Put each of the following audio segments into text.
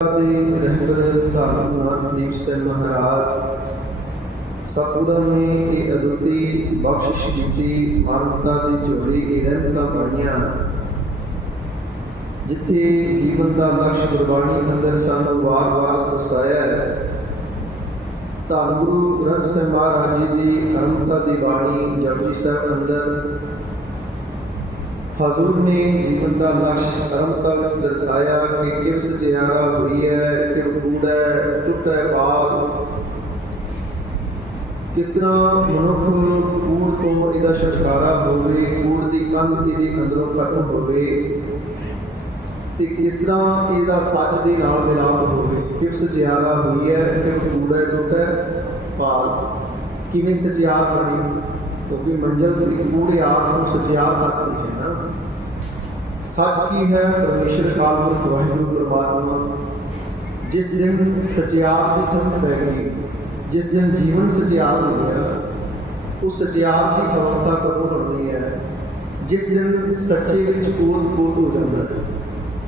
रहबर धर्म नानक देव सिंह महाराज सतगुਰਾਂ ने ये अदुੱਤੀ बख्शिश की मानवता की झोली ये रहमतां पाईयां जिथे जीवन का लक्ष्य गुरबाणी अंदर सानू वार वार दर्शाया है। धन गुरु ग्रंथ साहिब महाराज जी की अरमता की बाणी जपजी साहिब अंदर हजूर ने जीवन का लक्ष्य अरमता में दर्शाया कि किव सचियारा हुई है, किव कूड़ है, टुट है पाल, किस तरह मनुख कूड़ तो इहदा छुटकारा होवे, कूड़ की कंध इहदे अंदरों खत्म होवे ते किस तरह इहदा सच दे नाल मिलाप होवे। किव सचियारा हुई है, किव कूड़ है, टुट है पाल, किवें सचियार बनी क्योंकि मंजिल की कूड़े आप सचियार करती है ना। सच की है परमेश्वर कालपुरख वाहिगुरू परमात्मा। जिस दिन सचियार की समझ पै गई, जिस दिन जीवन सचियार हो गया, उस सचियार की अवस्था कदों बनती है जिस दिन सच्चे विच ओत-पोत हो जाता है।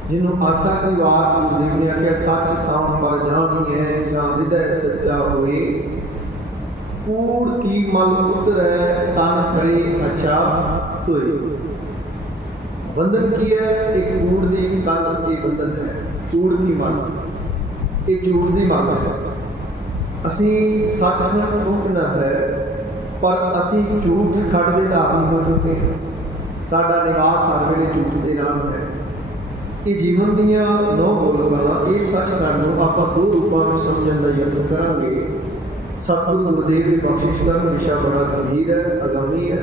जिन्होंने आशा की आवाज गुरुदेव ने आख्या सच थाम पर जानी है जहाँ हृदय सच्चा होए, कूड़ की मल उतरै तन करे अच्छा धोए। बंधन की है एक कूड़ की कंध की बंधन है, कूड़ की मल एक झूठ की मल है। असी सचखंड पहुंचना है पर असी झूठ खड़ के धारनी हो चुके हैं। साडा निवास हर वेले झूठ के नाम है। ये जीवन दियां नौ बोलगां इस सचखंड नूं आपां दो रूपां में समझण दा यत्न करांगे। सतगुरु गुरुदेव की बख्शिश का विषय बड़ा गंभीर है, अगामी है,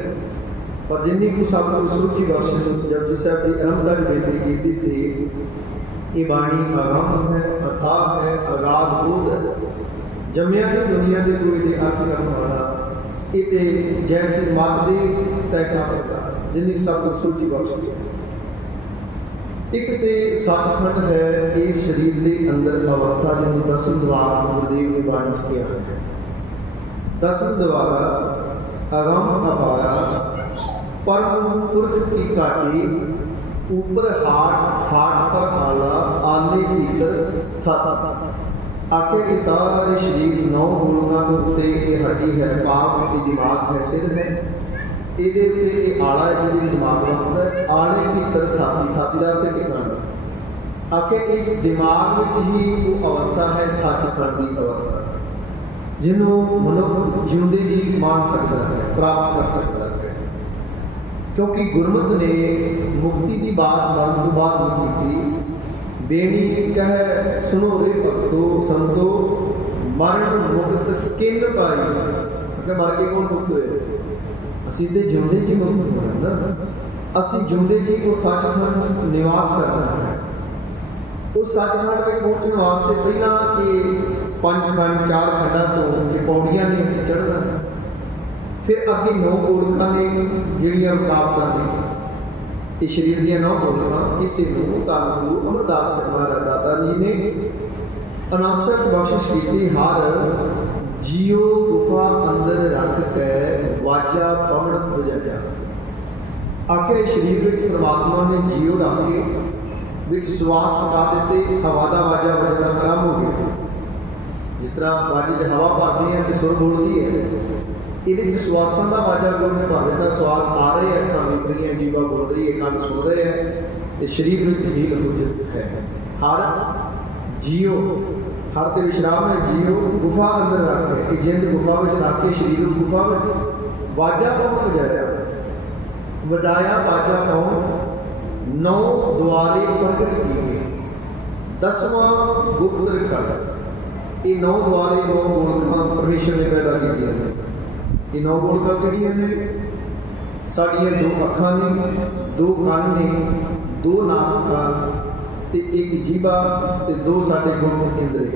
पर जिन्नी को सतगुरु सुरखी बख्शिश जपजी साहिब की अरमता की बेनती की सी, ये बाणी अगम है, अथाह है, अगाध बोध है। जमिया की दुनिया के कोई दे अर्थ करने वाला ये जैसे मत दे तैसा प्रकाश जिन्नी सतगुरु सुरखी बख्शिश। एक तो सचखंड है इस शरीर के अंदर अवस्था जिन्होंने दसम द्वार गुरुदेव ने बाणी किया है। दसम द्वारा अगम अपारा परम पुरख की काटी, ऊपर हाट हाट पर आला, आले भीतर थत। आखे ये सारे शरीर नौ गोलकों के उत्ते ये हड्डी है, पाप की दिमाग है, सिर है, ਇਹਦੇ ਉੱਤੇ ਇਹ ਆਲਾ ਜਿਹਦੇ ਦਿਮਾਗ ਵਸਦਾ ਹੈ। ਆਲੇ ਭੀਤਰ ਥਾਤੀ, ਥਾਤੀ ਦਾ अर्थ कितना है आखे इस दिमाग में ही वो अवस्था है सचखंड की अवस्था जिन्होंने मनुख जिंदे जी मान सकता है, प्राप्त कर सकता है। क्योंकि गुरमत ने मुक्ति की बात मरण तो बाद नहीं की। बेनी कह सुनो रे भक्तो संतो, मरण मुक्त किन पाई। अगर मर के कौन मुक्त हुए? असी तो जिंदे जी मुक्त होना ना, असी जिंदे जी को सचखंड निवास करना है। उस सचखंड में पहुंचने वास्ते पहला ये 5 4 खंडा तो ये पौड़ियां ने असी चढ़ना है। फिर अगे 9 गोलकां ने जिहड़ियां रुकावटां ने ये शरीर दी 9 गोलकां इसे नूं धन गुरु अमरदास महाराज दाता जी ने अनासक बख्शिश की। हर जियो गुफा अंदर रख के वाजा पवन बजाया। आखिर शरीर में परमात्मा ने जियो रख के विच श्वास पका देते, हवा का वाजा बजना आरंभ हो गया। जिस तरह वाजे हवा भरते हैं तो सुर बोलती है, ये श्वासों का वाजा गुरु ने भर दिता। श्वास आ रहे हैं, अखां विक रही है, जीवा बोल रही है, कान सुन रहे हैं, तो शरीर में हील हुजत है। हर जियो हर ते विश्राम है, जियो गुफा अंदर रख के जिंद गुफा में रख के शरीर गुफा में वाजा पवन बजाया। बजाया वाजा पवन 9 द्वारे प्रकट किए, 10वां गुप्त कर। ये 9 द्वारे 9 गोलकां परमेश्वर ने पैदा की। ये 9 गोलकां किहड़ियां ने? साडियां 2 अखां ने, 2 कान ने, 2 नासिकां ते एक जीवा ते 2 साडे गुप्त इंद्रिय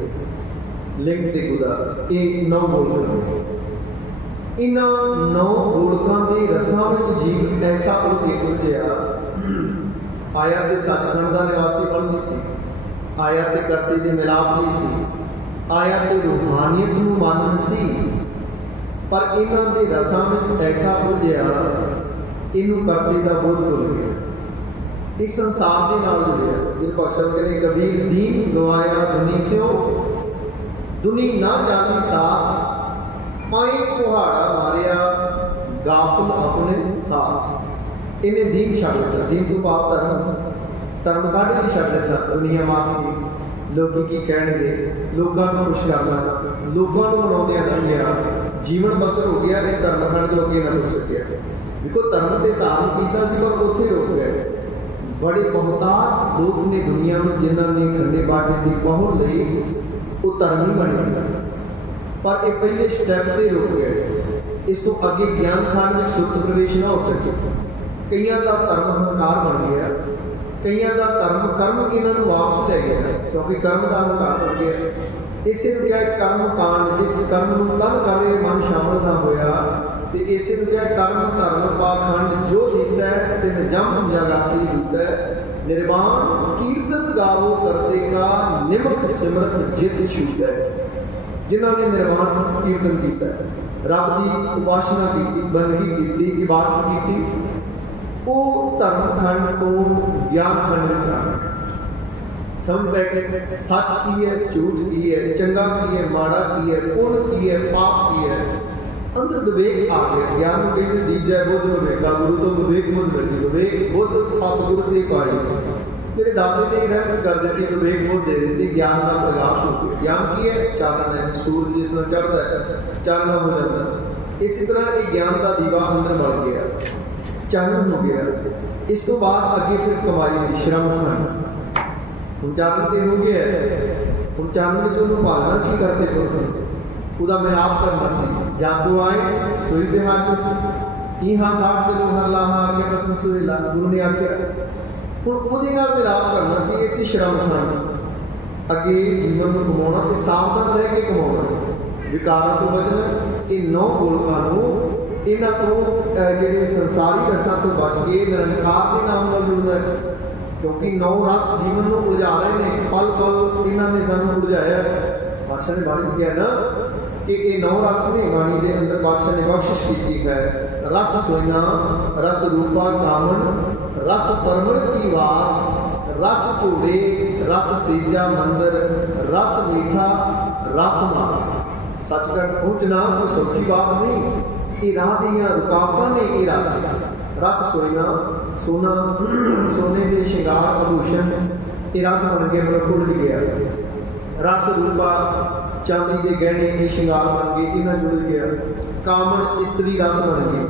लिंग ते गुदा। ये 9 गोलकां ने। इन्हां 9 गोलकां के रसां विच जीव ऐसा उलझिया आया ते सचखंड का निवासी बन नहीं सी, आया ते करते दे मिलाप नहीं सी, आया ते रूहानियत नूं मानन सी, पर इन्हां दे रसां विच ऐसा उलझिया इनू करते दा बोध भुल गया। इस संसार के नाल जुड़िया। जिन भगत कहते कबीर दीन गवाया दुनी स्यों, दुनी ना जानी साथ, पाई कुहाड़ा मारिया गाफल अपने हाथ। इन्हें दीन छड़ दिता, दीन तो पाप धर्म, धर्म काढ़े भी छड़ दिता। दुनिया वास्ते लोग की कहणगे, लोगों को खुश करना, लोगों को मनाउंदियां लंघ गया, जीवन बसर हो गया। ये धर्म खंड जो अगे ना हो सकिया। देखो धर्म से धारण किया पर उत्थे रुक गए। बड़े बहुतार लोग ने दुनिया में जिन्होंने खंडे बाटे की पहुँच ली, वो धर्म ही बने, पर ये पहले स्टैप से रुक गए। इस तो अगे ज्ञान खंड में सुख प्रवेश ना हो सके। कई का धर्म हंकार बन गया, कई का धर्म कर्म इन्होंने वापस ले गया, क्योंकि कर्म का हंकार हो गया। इसे क्या कर्म कांड, जिस कर्म को तन करे मन शामिल ना होया, तो इसे क्या कर्म धर्म पाखंड जो दिसै तिन जम जगाती लूटै, निर्वाण कीर्तन गावो करते का निमक सिमरत जित छूटै। जिन्होंने निर्वाण कीर्तन किया, रब की उपासना की, बंदगी की, इबादत की, वो धर्म खंड को ज्ञान खंड में आ गया। समझ बैठे सच की है, झूठ की है, चंगा की है, माड़ा की है, पुण्य की है, पाप की है। अंदर विवेक आ गया। ज्ञान कहते दीजै बुद्ध विवेका, गुरु तो विवेक बुद्ध मिली। विवेक बुद्ध सतगुरु ते पाई। मेरे दादे ने रहमत कर दी, विवेक बुद्ध दे दी, ज्ञान का प्रकाश हो गया। ज्ञान की है चानन है, सूरज जिस तरह चढ़ता है चानना हो जाता है। इस तरह ये ज्ञान का दीवा अंदर बढ़ गया, चानन हो गया। इस तो बाद अगे फिर कमाई सी श्रम खंड। हम चानन ते हो गया, हम चानन जो पालना सी करते ਉਹਦਾ ਮਿਲਾਪ करना सी। जागो आए सोई पे हाथ की हाँ घाट चलो हर लाहा के पसंद सुहेला, गुरु ने आख्या ਹੁਣ ਉਹਦੇ ਨਾਲ ਮਿਲਾਪ करना सी। इसी श्रम खंड अगे जीवन ਨੂੰ ਕਮਾਉਣਾ ਤੇ ਸਾਵਧਾਨ ਰਹਿ ਕੇ ਕਮਾਉਣਾ, ਵਿਕਾਰਾਂ ਤੋਂ ਬਚਣਾ। ਇਹ 9 ਗੋਲਕਾਂ ਨੂੰ ਇਹਨਾਂ ਤੋਂ ਜਿਹੜੇ ਸੰਸਾਰੀ ਰਸਾਂ ਤੋਂ ਬਚ ਕੇ ਨਿਰੰਕਾਰ ਦੇ ਨਾਮ ਨਾਲ ਜੁੜਨਾ ਹੈ, ਕਿਉਂਕਿ 9 ਰਸ ਜੀਵਨ ਨੂੰ ਉਲਝਾ ਰਹੇ ਨੇ। ਪਲ ਪਲ ਇਹਨਾਂ ਨੇ ਸਾਨੂੰ ਉਲਝਾਇਆ। ਬਾਦਸ਼ਾਹ ਨੇ ਬਾਣੀ ਕਿਹਾ ਨਾ कि ये 9 रस ने वाणी के अंदर बादशाह ने बख्शिश की है। रस सोना, रस रूपा कामन, रस परमल की वास, रस घोड़े, रस सीजा मंदिर, रस मीठा, रस मास। सचखंड पहुँचना कोई सौखी बात नहीं। ये राह दियाँ रुकावटां ने ये रस। रस सोना, सोना सोने के श्रृंगार आभूषण, ये रस बन के मनुख उड़ गया। रस रूपा चांदी के गहने ये श्रृंगार बन गए, इन्हें जुड़ गया। कामन स्त्री रस बन गई।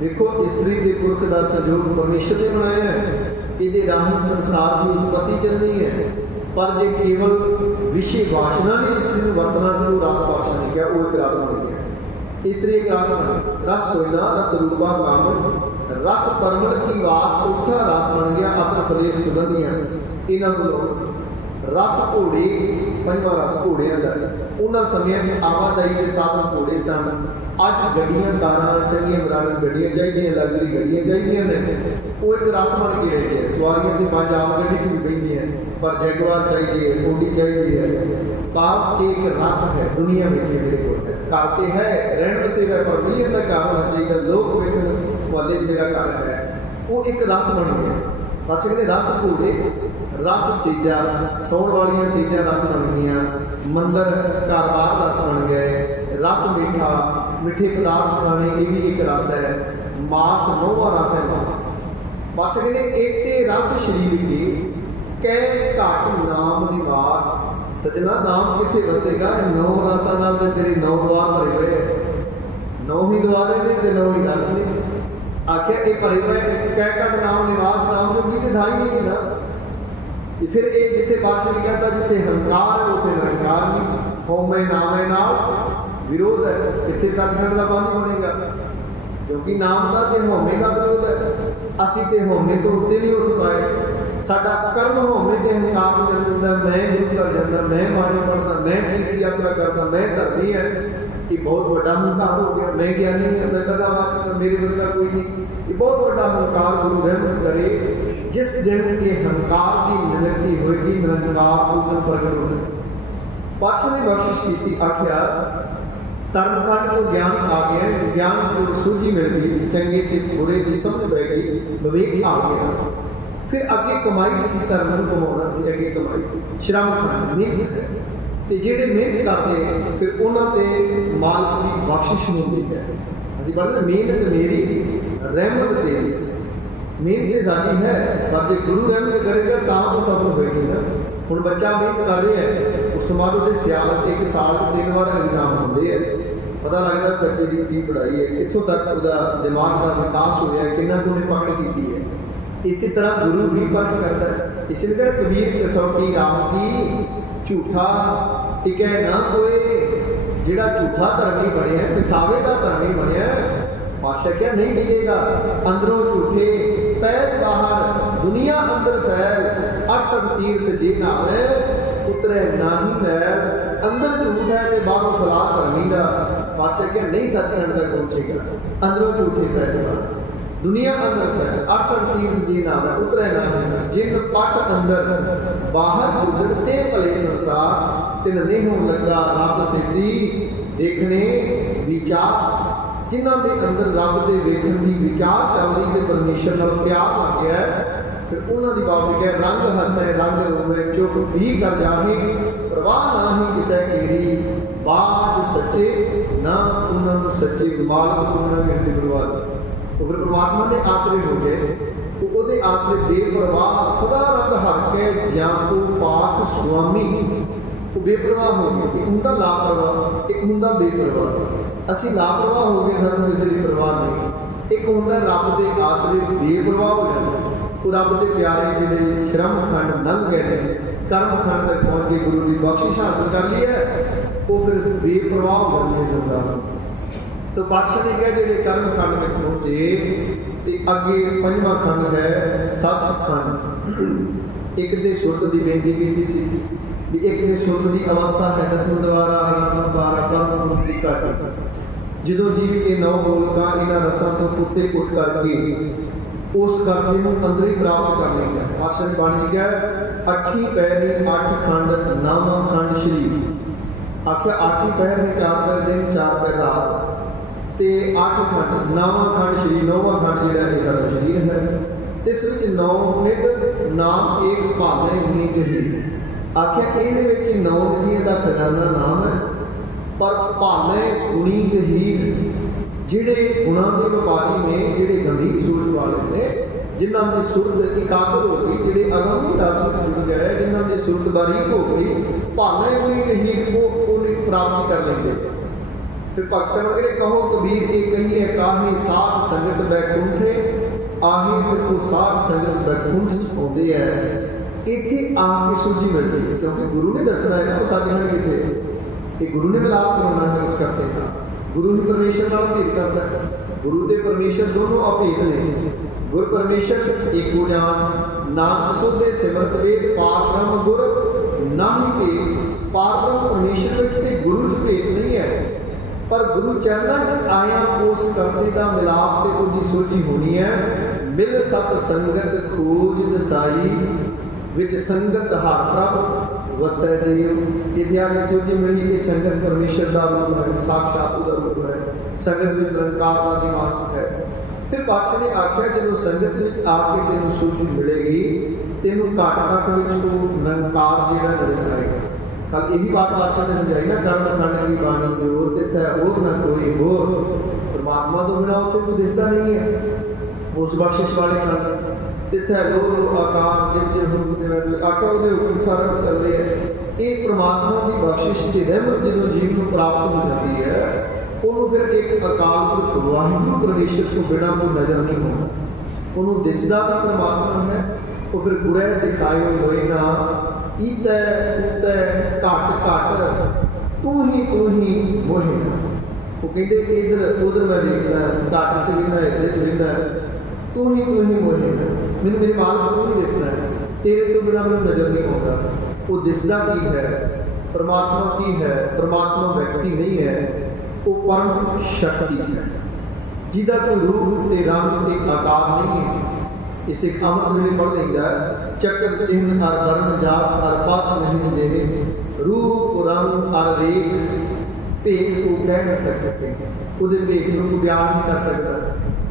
देखो स्त्री के पुरख का संयोग परमेश्वर ने बनाया है, ये राही संसार की उत्पत्ति चलनी है। पर जो केवल विषय वासना ने स्त्री को वरतना तो रस वासना ने क्या, वो एक रस बन गया। स्त्री एक रस बन गई। रस सोना, रस रूपा कामन, रस परमल की वास, उठा रस बन गया। अतर फलेर सुगंधियां, इन्हों को रस घोड़े, पंजवा रस घोड़िया का। उन्होंने समय आवाजाही के साधन घोड़े सन। अज गड्डियां कारां चंगियां ब्रांड गड्डियां चाहिए, लग्जरी गड्डियां चाहिए ने, वो एक रस बन के रह गया। सवारियां की पंज आम गड्डी की भी पैंदी है, पर जैगवार चाहिए, ओडी चाहिए है। पाप एक रस है दुनिया में, मेरे को है करते है रहन बसेरा पर मिलियन का घर होना चाहिए। लोग वेखण वाले मेरा घर है, वो एक रस बन गया। बस कहते रस घोड़े, रस सीजा, सौण वाली सीजा रस बन गई। मंदिर घर बार रस बन गए। रस मीठा, मिठे पदार्थ खाने ये भी एक रस है। मास 9वां रस है मास। बस कहते एक ते रस शरीर के कै घाट नाम निवास। सजना नाम कितने बसेगा? 9 रसा नाल तेरे 9 द्वार भरे हुए, 9 ही द्वारे ने ते 9 ही रस ने। आख्या ये भरे हुए कै घाट नाम निवास, नाम तो भी धाई नहीं ना। फिर ये जिथे बादशाह ने कहता जिथे हंकार है उसे निरंकार नहीं, होमे नामे नाम विरोध है। इतने सचखंड का बंद बनेगा, क्योंकि नाम का तो होमे का विरोध है। असी तो होमे तो उत्ते नहीं उठ पाए। साडा कर्म होमे के हंकार में चल जाता, मैं गुरु कर जाता, मैं बाणी पढ़ता, मैं तीर्थ यात्रा करता, मैं धर्मी है। ये बहुत बड़ा हंकार हो गया। मैं ज्ञानी है, मैं कदा बात, मेरे वर्गा कोई नहीं। ये बहुत बड़ा हंकार गुरु रहमत करे। जिस दिन ये हंकार की निवृत्ति होगी, निरंकार उस दिन प्रकट होगा। पातशाह ने बख्शिश की, आख्या धर्मखंड को ज्ञान आ गया, ज्ञान को सूझी मिल गई, चंगे के बुरे की समझ बह गई, विवेक आ गया। फिर अगे कमाई सी, धर्म नूं कमाउणा सी, अगे कमाई श्रम खंड मेहनत है। तो जिहड़े मेहनत करते हैं फिर उन्होंने मालिक की बख्शिश मिलती है। ਅਸੀਂ पढ़ते मेहनत मेरी रहमत तेरी, मेहनत साडी है पर जो गुरु रहमत करेगा तो वो सफल होएगी ना। हुण बच्चा मेहनत कर रहा है, उस तो बाद वो सियाल एक साल 3 बार एग्जाम होंगे है, पता लगता बच्चे की पढ़ाई है, कितों तक उसका दिमाग का विकास होया, कितना को उन्हें पकड़ की है। इसी तरह गुरु भी परख करता है। इसलिए कहते कबीर कसौटी राम की झूठा टिकै ना कोई, जिहड़ा झूठा धर्मी बनया पिछावे का धर्मी बनया पातशाह क्या नहीं टिकेगा। अंदरों झूठे पैज बाहर दुनिया अंदर फैल, 68 तीर्थ जे नावे उतरे नाही मैल। अंदर झूठ है तो बाहरों फला धर्मी का पातशाह क्या नहीं सचखंड तक पहुंचेगा। अंदरों झूठे पैज बाहर दुनिया अंदर फैल, 68 तीर्थ जे नावे उतरे नाही जिन पट अंदर बाहर गुजरते भले संसार। तिन नेहों लगा रब सिद्धि देखने विचार, जिन्हों के अंदर रब के वेखण की विचार चल रही है, परमेश्वर नाल प्यार लग गया है, फिर उन्होंने बात लिखा रंग हसे रंग रोवे चुप भी कर जाहे, परवाह ना ही किसे केरी बाज सच्चे ना उन्होंने सच्चे मालक उन्होंने कहते परवाह। तो फिर परमात्मा के आसरे हो गए, तो वो आसरे बेपरवाह सदा रंग हर के ज्ञान को पाक स्वामी, वो बेपरवाह हो गए। एक होंदा लापरवाह, एक होंदा बेपरवाह। असी लापरवाह हो गए, सानू किसी की परवाह नहीं। एक होंदा रब के आसरे बेपरवाह हो जाए, तो रब के प्यारे जिहड़े श्रम खंड लंघ गए हैं, कर्म खंड तक पहुँच के गुरु की बख्शिश हासिल कर ली है, वो फिर बेपरवाह हो जाती है संसार। तो पातशाह ने कहा जिहड़े कर्म खंड में पहुँचे ते अगे पंजवां खंड है सचखंड। एक तो सुरत की बेनती की सी भी एक ने सुरत की अवस्था है, 10 द्वारा 12 कर्म मुक्ति घट, जो जीव के 9 गोलका इन्होंने रसा तो कुत्ते उठ करके उस करने को अंदर ही प्राप्त कर लेंगे। पातशाह ने बाणी लिखा 8 पैरी 8 खंड 9वां खंड श्री आख्या 8 पैर ने 4 पैर दिन 4 पैर रात ते 8 खंड 9वां खंड श्री 9वां खंड जिहड़ा ये साडा शरीर है, इस विच 9 नित नाम एक भाले ही कही। आख्या ये 9 निधियां का खजाना नाम है, पर भाले गुणी गहीर जिहड़े गुणों के व्यापारी ने, जिहड़े गंभीर सूरत वाले ने, जिन्हों की सूरत एकाग्र हो गई, जिहड़े अगम राशि जुड़ गए, जिन्हों की सूरत बारीक हो गई, भाले गुणी गहीर को प्राप्ति कर लेंगे। फिर भगत समझ कहो कबीर एक कही है काहे साध संगत बैकुंठे आहे, फिर वो साध संगत बैकुंठ आते हैं, इतने आके सूझी मिलती है। क्योंकि गुरु ने दसना है ना वो सचखंड कितने, गुरु ने मिलाप करवाना है उस करते का। गुरु ही परमेश्वर का भेद करता है, गुरु के परमेश्वर दोनों अभेद ने। गुरु परमेश्वर एक को जान नाम सुधे सिमरत वेद पार ब्रह्म गुर नाही के, पार ब्रह्म परमेश्वर में गुरु च भेद नहीं है, पर गुरु चरणों च आया उस करते का मिलाप से कुछ सोची होनी है। मिल सत संगत खोज दसाई विच संगत हर प्रभ वसै देव। इतिहास सोची मिली कि संगत परमेश्वर का रूप है, साक्षात उसका रूप है, संगत में निरंकार का निवास है। फिर पातशाह ने आख्या जो संगत में आके तेन सोची मिलेगी, तेन घट घट निरंकार जिहड़ा नजर आएगा। कल यही बात पातशाह ने समझाई ना, कर्म खंड की बाणी जोर तिथ है और न कोई होर, परमात्मा तो बिना उत्थे कोई दिसदा नहीं है। उस बख्शिश वाले खंड तिथे लो आकार आका वो हुक्म सारा चल रही है। एक परमात्मा की बख्शिश की रहमत जो जीव को प्राप्त हो जाती है, उन्होंने फिर एक अकाल पुरख वाहिगुरू परमेश्वर को बिना को नजर नहीं होता, उन्होंने दिसदा भी परमात्मा है। वो फिर गुड़े दिखाए हुए ना ईत उत घट घट तू ही मोहे ना। वो कहते इधर उधर मैं देखना घट च भी इधर भी तू ही मोहे ना, मैंने मेरे मालिक को नहीं दिसना है, तेरे तो बिना मैंने नजर नहीं आता। वो दिसदा की है परमात्मा की है, परमात्मा व्यक्ति नहीं है, वो परम शक्ति है जिसका कोई रूप ते रंग ते आकार नहीं है। इसे अमृत वेले पढ़ लेंगे चक्र चिन्ह और वर्ण जात और पात नहीं देने, रूप रंग और रेख भेद को कह नहीं सकते, उहदे भेद को बयान नहीं कर सकता।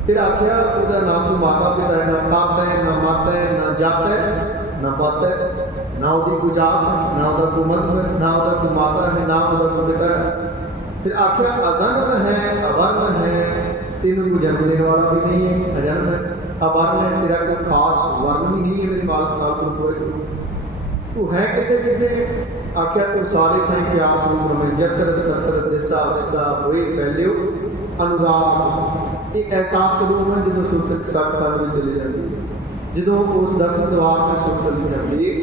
फिर आख्या ਉਹਦਾ ना कोई माता पिता है, ना तात है, ना माता है, ना जात है, ना पत है, ना ਉਹਦੀ कोई जात, ना ਉਹਦਾ कोई मजहब है, ना ਉਹਦਾ कोई माता है, ना ਉਹਦਾ कोई पिता है। फिर आख्या अजन्म है, अवर्ण है, तेन कोई जन्म देने वाला भी नहीं है, अजन्म है, अवर्ण है, तेरा कोई खास वर्ण भी नहीं है, मेरे मालिक का कोई तू है किते किते। आख्या तू सारे थे प्यास रूप में जत्र तत्र दिशा विशा होए फैलियो अनुराग। एक एहसास करूँ मैं जो सुरत सचखंड में चली जाती है, जो उस 10 दरबार में सुरत चली जाती है,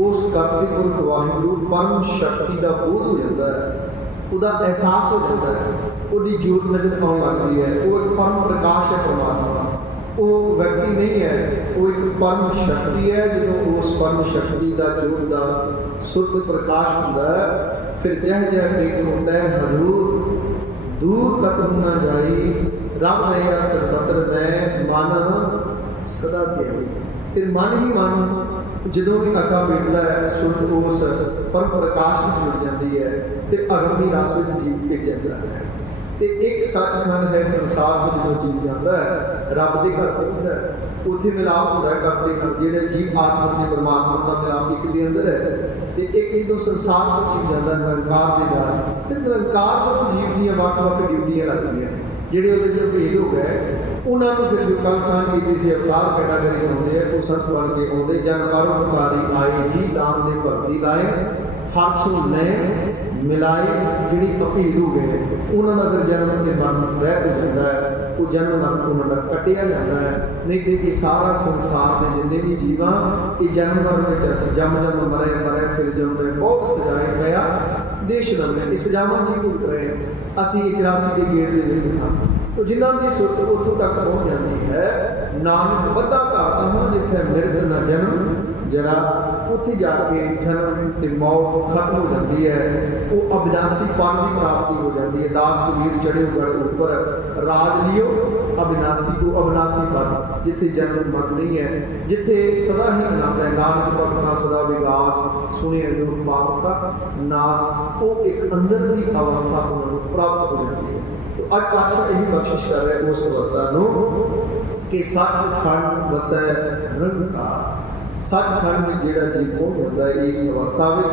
उस करते पुरख वाहिगुरू परम शक्ति का बोध हो जाता है, उसका एहसास हो जाता है, उसकी जोत नजर आने लगती है। वो एक परम प्रकाश है परमात्मा, वो व्यक्ति नहीं है, वो एक परम शक्ति है। जो उस परम शक्ति का जोत का सुरत प्रकाश होता है, फिर जह जह टेक होता है हजूर दूर कतहु न जाई रब रहा सर्वत्र मैं मन सदा त्यागी। फिर मन ही मन जो भी अका मिलता है सुरत उस परम प्रकाश में मिल जाती है, फिर अगमी रस में जीव के जाता है। तो एक सचखंड है संसार में जो जीव जाता है रब के घर पहुँचता है, उत्थे मिलाप होता है करते जो जीव आत्मा ने परमात्मा का मिलाप एक के अंदर है। तो एक जो संसार को जीव जाता है निरंकार के द्वारा, फिर निरंकार को जीव दी ਵੱਖ-ਵੱਖ ड्यूटियां लगती हैं ਜਿਹੜੇ ਉਹਦੇ ਚ ਭੇਦ ਹੋ ਗਏ। ਉਹਨਾਂ ਨੂੰ ਫਿਰ ਜੋ ਕੱਲ ਸਾਂਝ ਕੀਤੀ ਸੀ ਅਵਤਾਰ ਕੈਟਾਗਰੀ ਆਉਂਦੇ ਆ, ਉਹ ਸੰਤ ਬਣ ਕੇ ਆਉਂਦੇ ਜਨ ਪਰਉਪਕਾਰੀ ਆਏ ਜੀ ਦਾਨ ਦੇ ਭਗਤੀ ਲਾਏ ਹਰ ਸੋ ਲੈ ਮਿਲਾਏ। ਜਿਹੜੀ ਅਭੇਦ ਹੋ ਗਏ ਉਹਨਾਂ ਦਾ ਫਿਰ ਜਨਮ ਤੇ ਮਰਨ ਰਹਿ ਹੋ ਜਾਂਦਾ ਹੈ, ਉਹ ਜਨਮ ਮਰਨ ਤੋਂ ਮੁੰਡਾ ਕੱਟਿਆ ਜਾਂਦਾ ਹੈ। ਨਹੀਂ ਤੇ ਇਹ ਸਾਰਾ ਸੰਸਾਰ ਦੇ ਜਿੰਨੇ ਵੀ ਜੀਵਾਂ ਇਹ ਜਨਮ ਮਰਨ ਵਿੱਚ ਅਸੀਂ ਜਮ ਜਮ ਮਰੇ ਮਰੇ ਫਿਰ ਜਿਉਂਦੇ ਬਹੁਤ ਸਜਾਏ ਪਿਆ देश नंबर इस सजावां जी भुगत रहे हैं। असी 84 के गेट के विच हां, तो जिन्हां दी सुरत उत्थों तक पहुँच जाती है नानक बद्धा करता हाँ जिथे मृत न जन्म जरा, उत्थे जाके जन्म ते मौत खत्म हो जाती है, वो अविनाशी पद की प्राप्ति हो जाती है। दास कबीर चढ़े गढ़ ऊपर राज लियो अविनाशी को अविनाशी पद, जिथे जन्म मत नहीं है, जिथे सदा ही आनंद है। नानक भगता सदा विगास सुने लोग पाप का नाश, वो एक अंदर की अवस्था उन्होंने प्राप्त हो जाती है। तो अज पातशाह यही बख्शिश कर रहे उस अवस्था को कि सचखंड वसै निरंकार। सचखंड में जोड़ा जीव पहुँच जाता है इस अवस्था में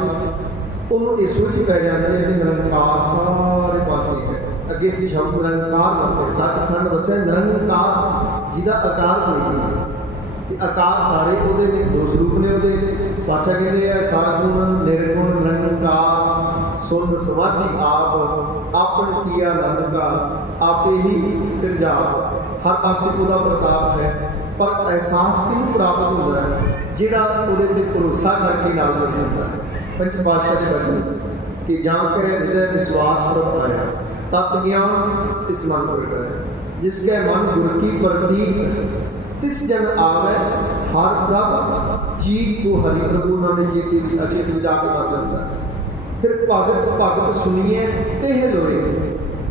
उन्होंने सूझ पै जाती है कि निरंकार सारे पासे है। अगे शब्द निरंकार करते सचखंड वसै निरंकार, जिसका आकार कोई नहीं, आकार सारे ਉਹਦੇ ਨੇ ਦੋ ਸਰੂਪ ਨੇ ਉਹਦੇ। ਪਾਤਸ਼ਾਹ ਕਹਿੰਦੇ ਆ ਸਰਗੁਣ ਨਿਰਗੁਣ ਨਿਰੰਕਾਰ ਸੁਨ ਸਵਾਧੀ ਆਪ ਆਪਨ ਕੀਆ ਨਾਨਕਾ आपे ही फिर जाओ। हर पासे ਉਹਦਾ प्रताप है, पर एहसास किनू प्राप्त होता है ਜਿਹੜਾ ਉਹਦੇ ਤੇ ਭਰੋਸਾ ਕਰਕੇ ਨਾਲ ਬਣ ਜਾਂਦਾ ਹੈ। पंच पातशाह के वचन कि जहाँ के हृदय विश्वास प्रत आया तत् ज्ञान इस मन प्रगट है, जिसके मन गुरु की प्रतीत तिस जन आवे हर प्रभ जी को हरि प्रभु नाम जी की अच्छे तू जाके बस लगता है। फिर भगत भगत सुनिए तेह लोए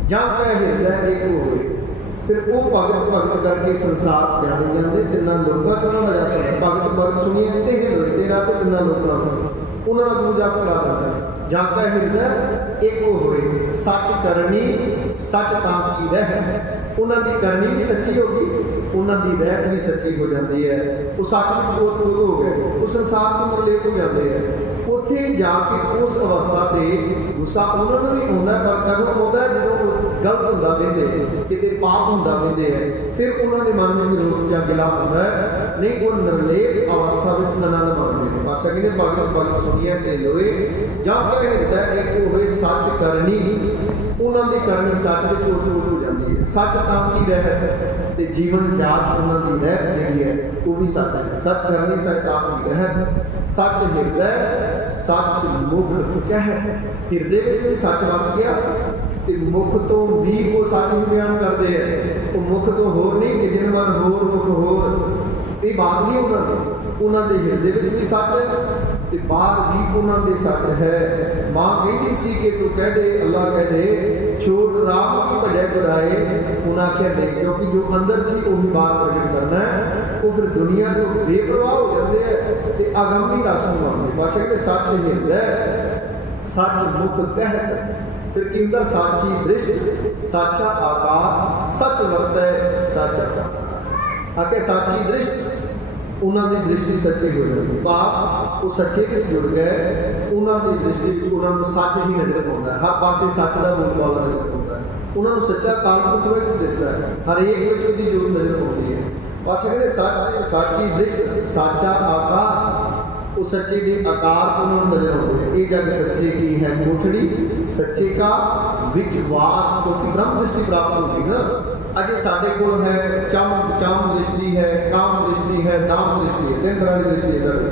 जहाँ का हृदय एक होए, फिर वो भगत भगत करके संसार जाने जाते तिना लोगों को ना जा सकता। भगत भगत सुनिए तेह लोए तेरा तो तिना लोगों उन्होंने गुरु जस करा देता है। जहाँ का हृदय एक होए सच करनी सच ताम की रह, उन्होंने करनी भी सच्ची होगी, उन्होंने रहत भी सच्ची हो जाती है। वो सच में बोध हो गए, वो संसार के मरलेप हो जाते हैं। उत्थे जाके उस अवस्था से गुस्सा उन्होंने भी आता, पर कदों आता है जो गलत होंदा वेंदे किते पाप होंदा वेंदे है, फिर उन्होंने मन में रोस या गिला होता है। नहीं वो निर्लेप अवस्था में आनंद मानते हैं। पातशाह कहते भगत भगत सुनिए ते लोए जहाँ का हृदय एक होवे सच करनी, उन्होंने करनी सच में चोट हो जाती है। सच ताम की रहत ते जीवन जाच उन्होंने रहत जी है वो भी सच है। सच करनी सच ताम की रहत, सच हृदय सच मुख कह, हृदय में भी सच वस गया ते मुख तो भी वो सच ही बयान करते हैं। वो मुख तो होर नहीं कि जिन मन होर मुख होर, ये बात नहीं उन्होंने हृदय में भी सच है ते बाहर भी उन्होंने सच है। माँ कहती सी कि तू कह दे अल्लाह कह दे छोड़ राम की बजाय बुराए, उन्हें आख्या दे क्योंकि जो अंदर सी वही बात प्रकट करना है। वो फिर दुनिया जो बेपरवाह हो जाते हैं तो अगंभी रस मानते। पातशाह के सच हृदय सच मुख कह, फिर की हुंदा साची दृष्टि, साचा आकार, सच वरतै साचा पासा। आके साची दृष्टि उन्हां दी दृष्टि सच्ची हो जाती, भाव वो सच्चे के जुड़ गए, उन्हां दी दृष्टि उन्होंने सच ही नजर आता है, हर पासे सच का बोलबाला नजर आता है, उन्होंने सच्चा कानून दिसता है, हर एक में उसकी जोर नजर आती है। पातशाह कहते सच साची दृष्टि, साचा आकार, उस सच्चे के आकार उन्होंने नजर आते हैं। ये जग सच्चे की है कोठड़ी, सच्चे का विचवास, क्योंकि ब्रह्म दृष्टि प्राप्त होगी ना। अजे साढ़े कोल है चाम दृष्टि है, काम दृष्टि है, दाम दृष्टि है, तीन तरह की दृष्टि है साढ़े।